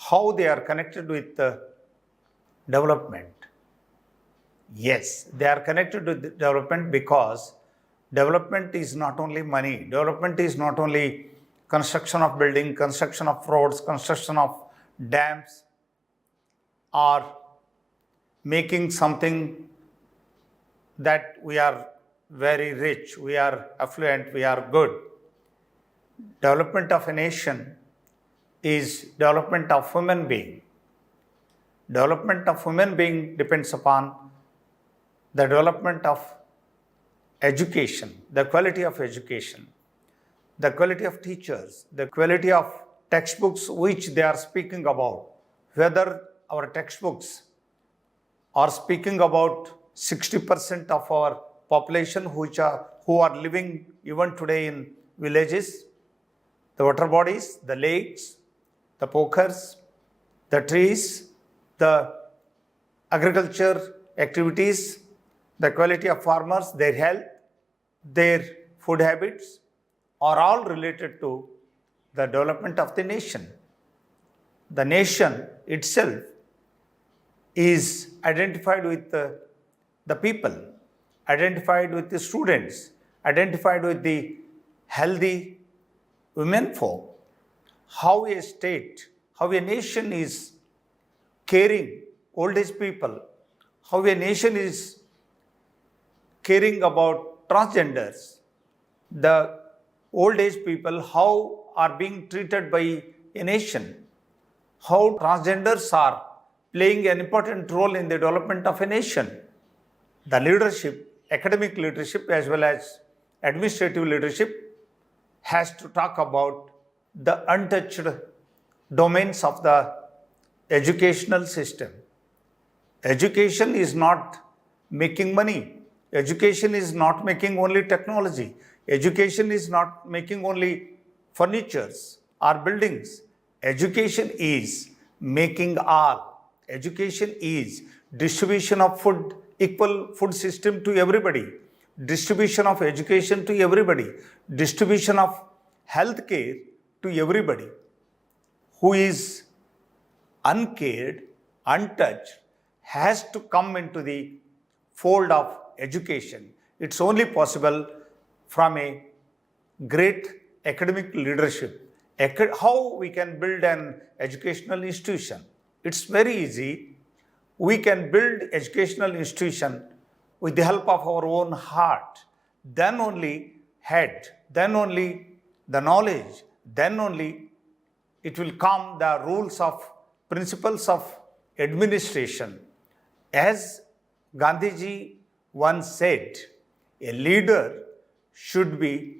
how they are connected with the development. Yes, they are connected with the development because development is not only money, development is not only construction of building, construction of roads, construction of dams, or making something that we are very rich, we are affluent, we are good. Development of a nation is development of human being. Development of human being depends upon the development of education, the quality of education, the quality of teachers, the quality of textbooks which they are speaking about. Whether our textbooks are speaking about 60% of our population who are living even today in villages, the water bodies, the lakes, the pokers, the trees, the agriculture activities, the quality of farmers, their health, their food habits are all related to the development of the nation. The nation itself is identified with the people, identified with the students, identified with the healthy women folk. How a state, how a nation is caring old age people, how a nation is caring about transgenders, the old age people, how are being treated by a nation, how transgenders are playing an important role in the development of a nation. The leadership, academic leadership as well as administrative leadership has to talk about the untouched domains of the educational system. Education is not making money. Education is not making only technology. Education is not making only furnitures or buildings. Education is making all. Education is distribution of food, equal food system to everybody, distribution of education to everybody, distribution of health care to everybody. Who is uncared, untouched, has to come into the fold of education. It's only possible from a great academic leadership. How we can build an educational institution? It's very easy. We can build educational institution with the help of our own heart. Then only head, then only the knowledge, then only it will come the rules of principles of administration. As Gandhiji once said, a leader should be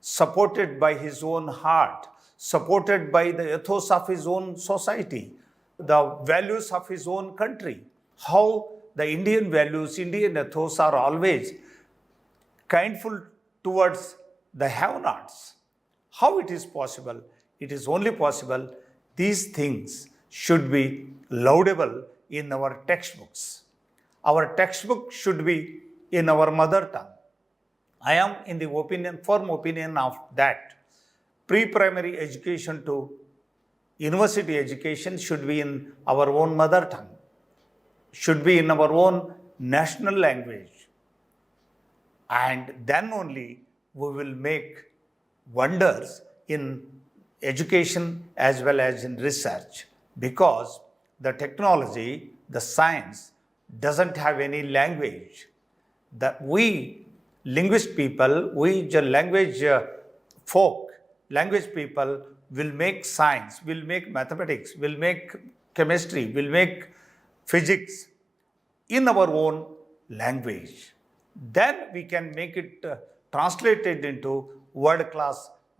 supported by his own heart, supported by the ethos of his own society, the values of his own country, how the Indian values, Indian ethos are always kindful towards the have-nots. How it is possible? It is only possible these things should be laudable in our textbooks. Our textbook should be in our mother tongue. I am in the firm opinion of that. Pre-primary education to university education should be in our own mother tongue, should be in our own national language. And then only we will make wonders in education as well as in research, because the technology, the science doesn't have any language. That we linguist people, we language people will make science, will make mathematics, will make chemistry, will make physics in our own language. Then we can make it translated into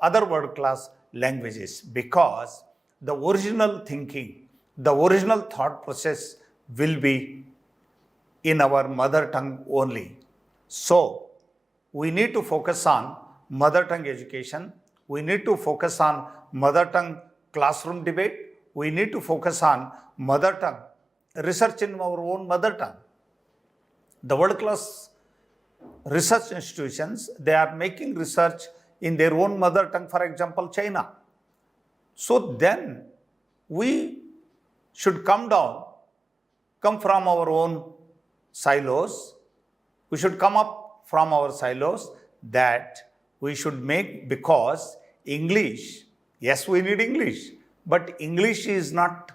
other world class languages, because the original thinking, the original thought process will be in our mother tongue only. So, we need to focus on mother tongue education. We need to focus on mother tongue classroom debate. We need to focus on mother tongue research in our own mother tongue. The world class research institutions, they are making research in their own mother tongue, for example, China. So then we should come from our own silos. We should come up from our silos that we should make, because English, yes, we need English, but English is not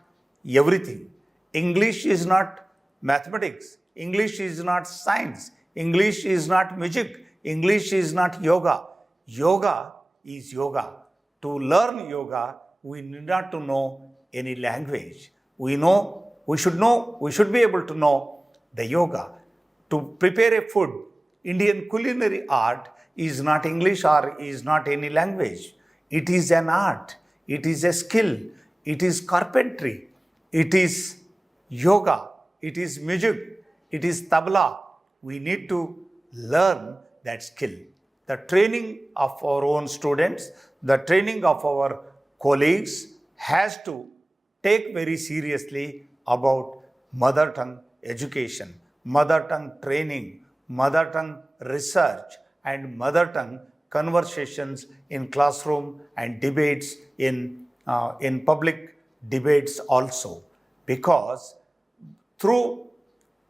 everything. English is not mathematics. English is not science. English is not music. English is not yoga. Yoga is yoga. To learn yoga, we need not to know any language. We should be able to know the yoga. To prepare a food, Indian culinary art is not English or is not any language. It is an art. It is a skill. It is carpentry. It is yoga. It is music. It is tabla. We need to learn that skill. The training of our own students, the training of our colleagues has to take very seriously about mother tongue education, mother tongue training, mother tongue research, and mother tongue conversations in classroom and debates in public debates also. Because through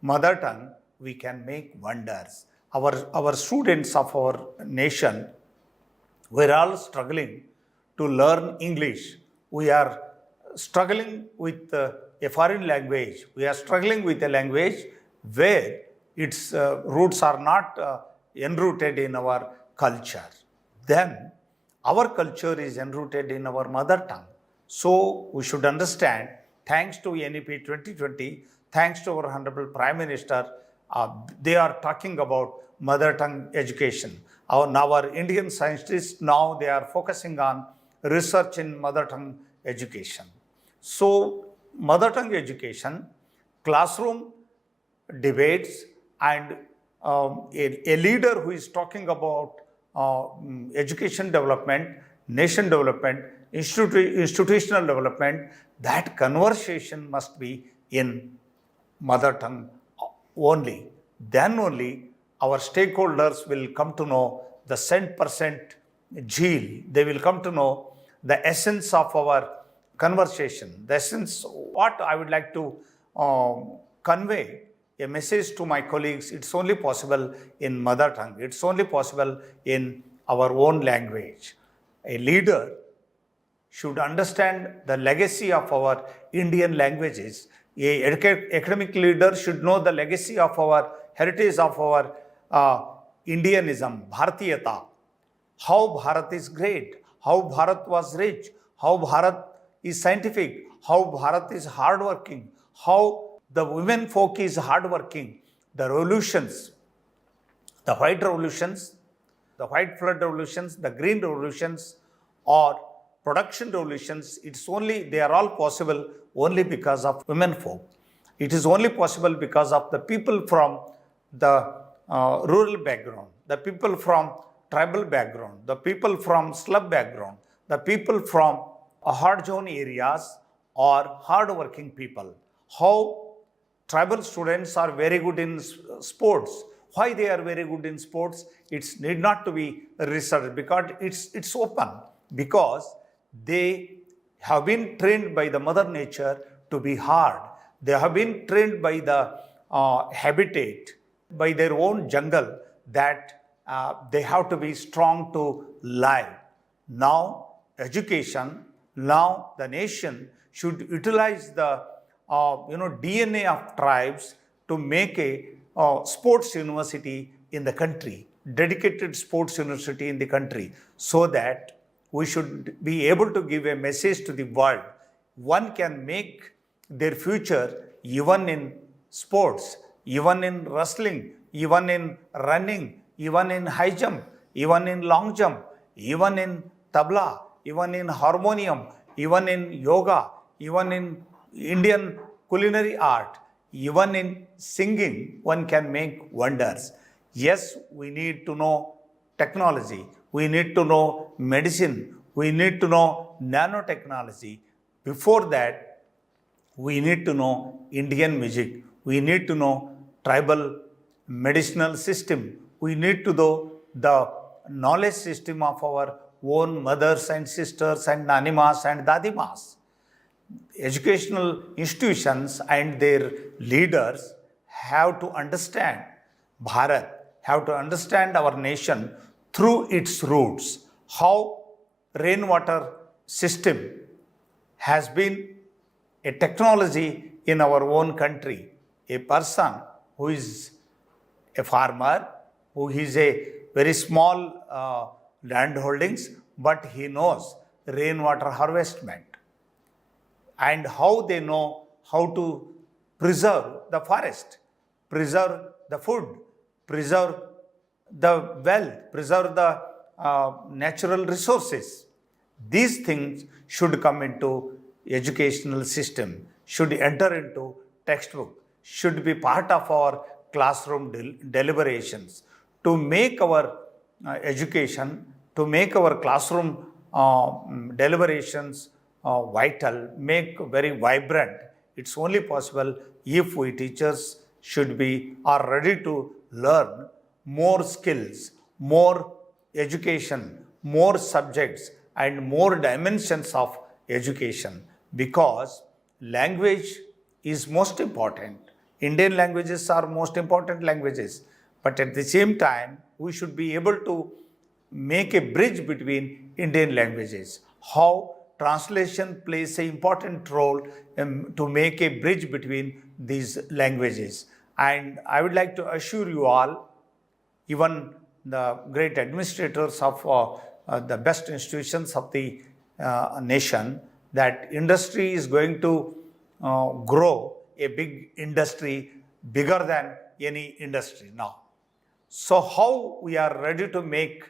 mother tongue, we can make wonders. Our students of our nation, we're all struggling to learn English. We are struggling with a foreign language. We are struggling with a language where its roots are not enrooted in our culture. Then our culture is enrooted in our mother tongue. So we should understand, thanks to NEP 2020, thanks to our Honorable Prime Minister, they are talking about mother tongue education. Our Indian scientists now they are focusing on research in mother tongue education. So mother tongue education, classroom debates, and a leader who is talking about education development, nation development, institutional development, that conversation must be in mother tongue only. Then only our stakeholders will come to know the cent percent zeal. They will come to know the essence of our conversation. The essence, what I would like to convey a message to my colleagues, it's only possible in mother tongue. It's only possible in our own language. A leader should understand the legacy of our Indian languages. A academic leader should know the legacy of our heritage of our Indianism, Bharatiyata. How Bharat is great, how Bharat was rich, how Bharat is scientific, how Bharat is hardworking, how the women folk is hardworking. The revolutions, the white revolutions, the white flood revolutions, the green revolutions, or production revolutions, they are all possible only because of women folk. It is only possible because of the people from the rural background, the people from tribal background, the people from slum background, the people from hard zone areas or hard working people. How tribal students are very good in sports. Why they are very good in sports? It's need not to be researched because it's open, because they have been trained by the mother nature to be hard. They have been trained by the habitat, by their own jungle, that they have to be strong to live. Now education, now the nation should utilize the DNA of tribes to make a sports university in the country, dedicated sports university in the country, so that we should be able to give a message to the world. One can make their future even in sports, even in wrestling, even in running, even in high jump, even in long jump, even in tabla, even in harmonium, even in yoga, even in Indian culinary art, even in singing, one can make wonders. Yes, we need to know technology, we need to know medicine, we need to know nanotechnology. Before that, we need to know Indian music, we need to know tribal medicinal system, we need to know the knowledge system of our own mothers and sisters and nanimas and dadimas. Educational institutions and their leaders have to understand Bharat, have to understand our nation through its roots. How rainwater system has been a technology in our own country. A person who is a farmer, who is a very small land holdings, but he knows rainwater harvestment, and how they know how to preserve the forest, preserve the food, preserve the wealth, preserve the natural resources. These things should come into educational system, should enter into textbook, should be part of our classroom deliberations to make our education, to make our classroom deliberations vital, make very vibrant. It's only possible if we teachers are ready to learn more skills, more education, more subjects and more dimensions of education, because language is most important. Indian languages are most important languages, but at the same time, we should be able to make a bridge between Indian languages. How translation plays an important role to make a bridge between these languages. And I would like to assure you all, even the great administrators of the best institutions of the nation, that industry is going to grow a big industry, bigger than any industry now. So how we are ready to make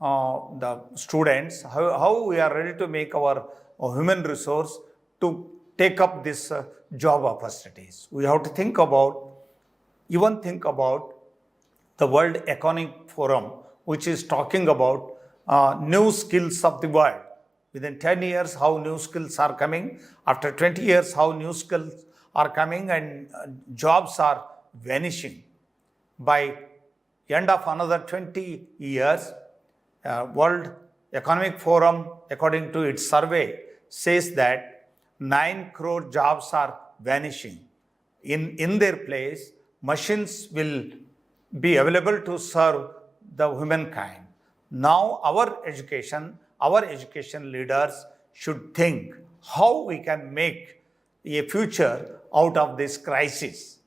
the students, how we are ready to make our human resource to take up this job opportunities. We have to think about the World Economic Forum, which is talking about new skills of the world. Within 10 years, how new skills are coming. After 20 years, how new skills are coming and jobs are vanishing. By end of another 20 years, World Economic Forum, according to its survey, says that 9 crore jobs are vanishing. In their place, machines will be available to serve the humankind. Now our education leaders should think how we can make a future out of this crisis.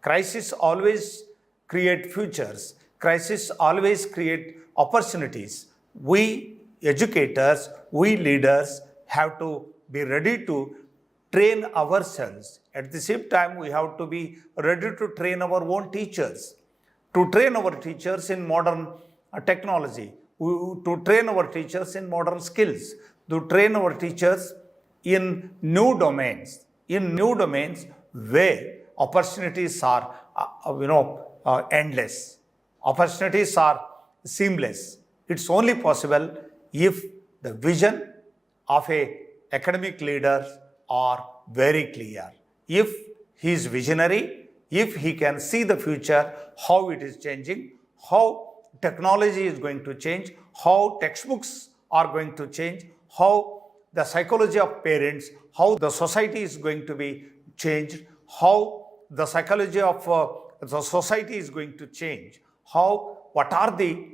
Crisis always create futures. Crisis always create opportunities. We educators, we leaders have to be ready to train ourselves. At the same time, we have to be ready to train our own teachers, to train our teachers in modern technology, to train our teachers in modern skills, to train our teachers in new domains, where opportunities are, endless. Opportunities are seamless. It's only possible if the vision of a academic leader are very clear. If he is visionary, if he can see the future, how it is changing, how technology is going to change, how textbooks are going to change, how the psychology of parents, how the society is going to be changed, how the psychology of the society is going to change, what are the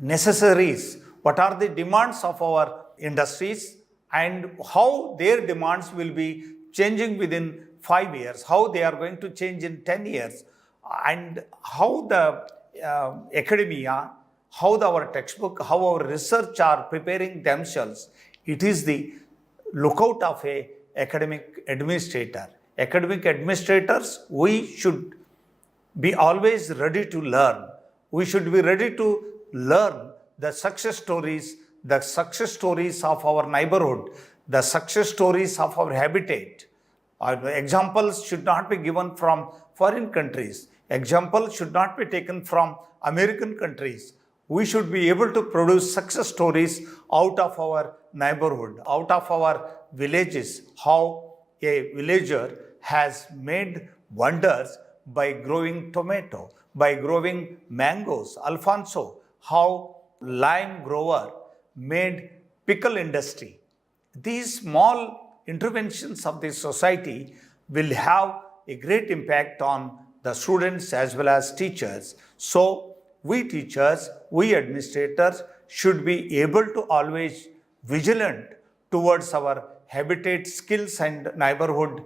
necessaries, what are the demands of our industries, and how their demands will be changing within 5 years, how they are going to change in 10 years, and how the academia, how our textbook, how our research are preparing themselves. It is the lookout of a academic administrator. Academic administrators, we should be always ready to learn. We should be ready to learn the success stories of our neighborhood, the success stories of our habitat. Examples should not be given from foreign countries. Examples should not be taken from American countries. We should be able to produce success stories out of our neighborhood, out of our villages, how a villager has made wonders by growing tomato, by growing mangoes, Alfonso, how lime grower made pickle industry. These small interventions of the society will have a great impact on the students as well as teachers. So we teachers, we administrators should be able to always vigilant towards our habitat skills and neighborhood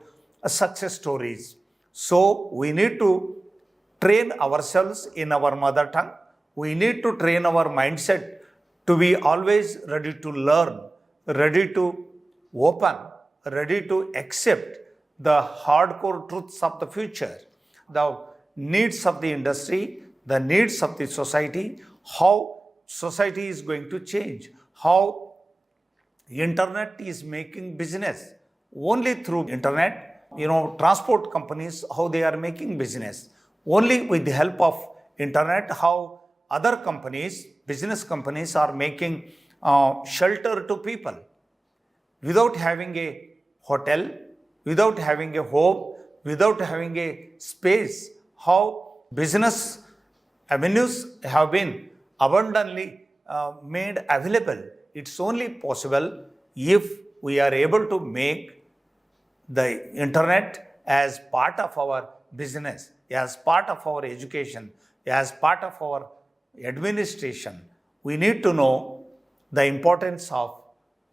success stories. So we need to train ourselves in our mother tongue. We need to train our mindset to be always ready to learn, ready to open, ready to accept the hardcore truths of the future, the needs of the industry, the needs of the society, how society is going to change, how internet is making business. Only through internet, transport companies, how they are making business. Only with the help of internet, how other companies, business companies are making shelter to people. Without having a hotel, without having a home, without having a space, how business avenues have been abundantly made available. It's only possible if we are able to make the internet as part of our business, as part of our education, as part of our administration. We need to know the importance of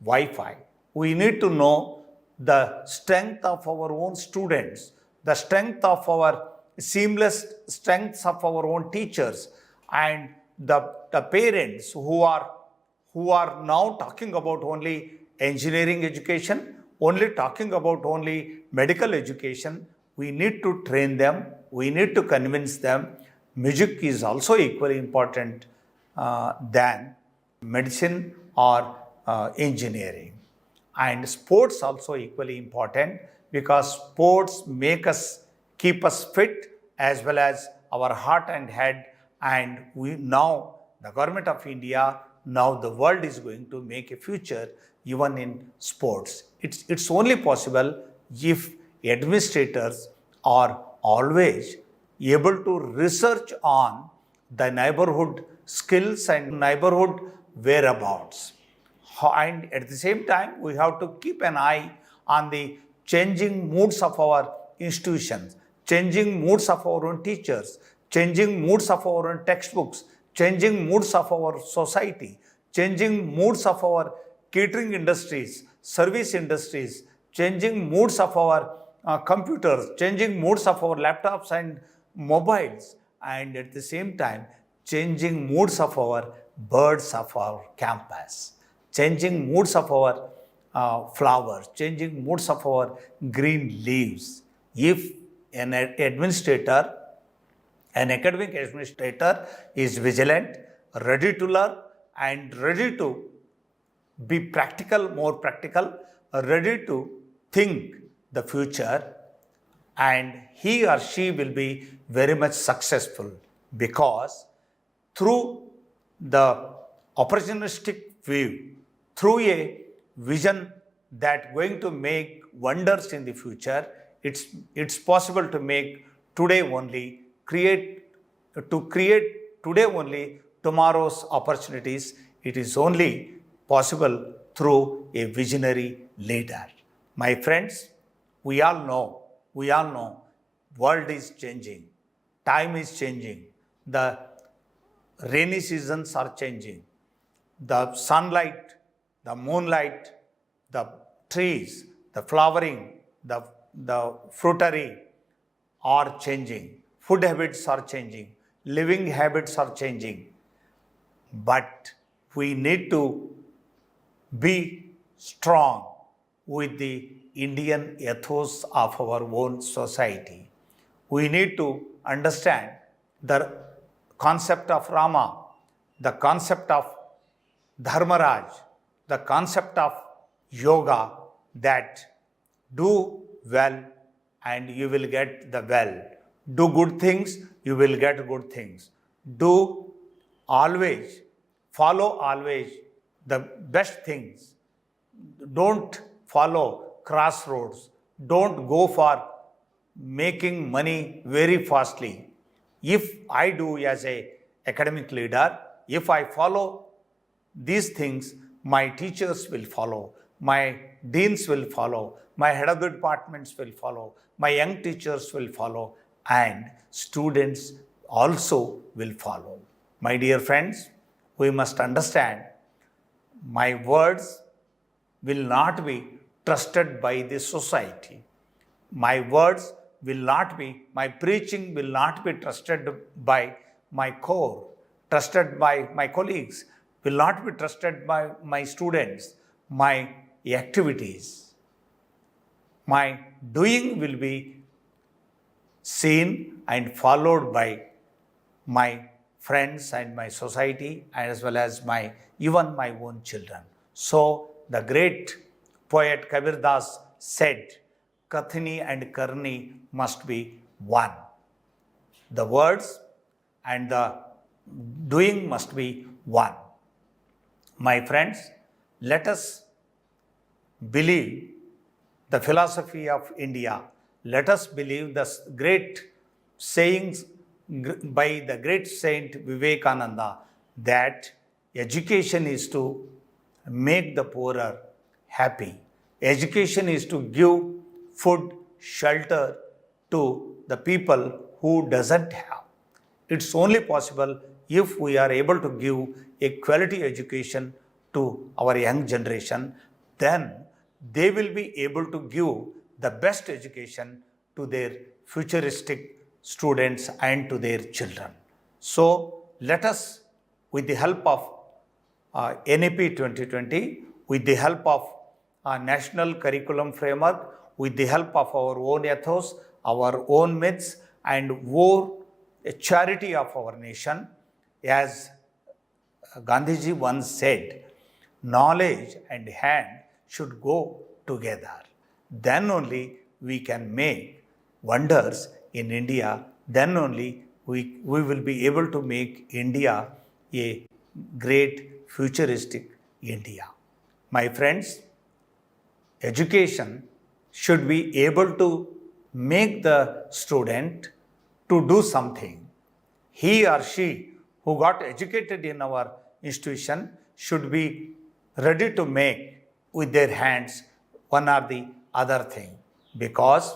Wi-Fi. We need to know the strength of our own students, the strength of our seamless strengths of our own teachers, and the parents who are now talking about only engineering education, only talking about only medical education. We need to train them. We need to convince them. Music is also equally important than medicine or engineering. And sports also equally important, because sports keep us fit as well as our heart and head. And now the government of India, now the world is going to make a future even in sports. It's only possible if administrators are always able to research on the neighborhood skills and neighborhood whereabouts. And at the same time, we have to keep an eye on the changing moods of our institutions, changing moods of our own teachers, changing moods of our own textbooks, changing moods of our society, changing moods of our catering industries, service industries, changing moods of our computers, changing moods of our laptops and mobiles, and at the same time, changing moods of our birds of our campus, changing moods of our flowers, changing moods of our green leaves. If an administrator, an academic administrator is vigilant, ready to learn, and ready to be practical, more practical, ready to think the future, and he or she will be very much successful, because through the opportunistic view, through a vision that going to make wonders in the future, it's possible to make today only, create today only tomorrow's opportunities. It is only possible through a visionary leader. My friends, we all know, world is changing, time is changing, the rainy seasons are changing, the sunlight, the moonlight, the trees, the flowering, the fruitery are changing, food habits are changing, living habits are changing. But we need to be strong with the Indian ethos of our own society. We need to understand the concept of Rama, the concept of Dharmaraj, the concept of yoga, that do well and you will get the well. Do good things, you will get good things. Do always, follow always the best things. Don't follow crossroads. Don't go for making money very fastly. If I do as a academic leader, if I follow these things, my teachers will follow, my deans will follow, my head of the departments will follow, my young teachers will follow, and students also will follow. My dear friends, we must understand, my words will not be trusted by the society. My words will not be, my preaching will not be trusted by my corps, trusted by my colleagues, will not be trusted by my students. My activities, my doing will be seen and followed by my friends and my society, as well as even my own children. So the great poet Kabir Das said, Kathini and Karni must be one. The words and the doing must be one. My friends, let us believe the philosophy of India. Let us believe the great sayings by the great saint Vivekananda, that education is to make the poorer happy. Education is to give food, shelter to the people who doesn't have. It's only possible if we are able to give a quality education to our young generation, then they will be able to give the best education to their futuristic students and to their children. So let us, with the help of NEP 2020, with the help of National Curriculum Framework, with the help of our own ethos, our own myths, and a charity of our nation, as Gandhiji once said, knowledge and hand should go together. Then only we can make wonders in India. Then only we will be able to make India a great futuristic India. My friends, education should be able to make the student to do something. He or she who got educated in our institution should be ready to make with their hands one or the other thing, because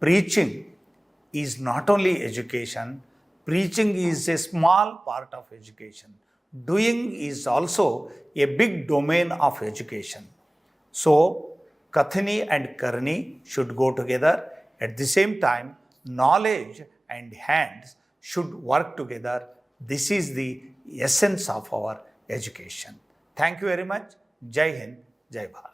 preaching is not only education, preaching is a small part of education. Doing is also a big domain of education. So, Kathini and Karni should go together. At the same time, knowledge and hands should work together. This is the essence of our education. Thank you very much. Jai Hind, Jai Bharat.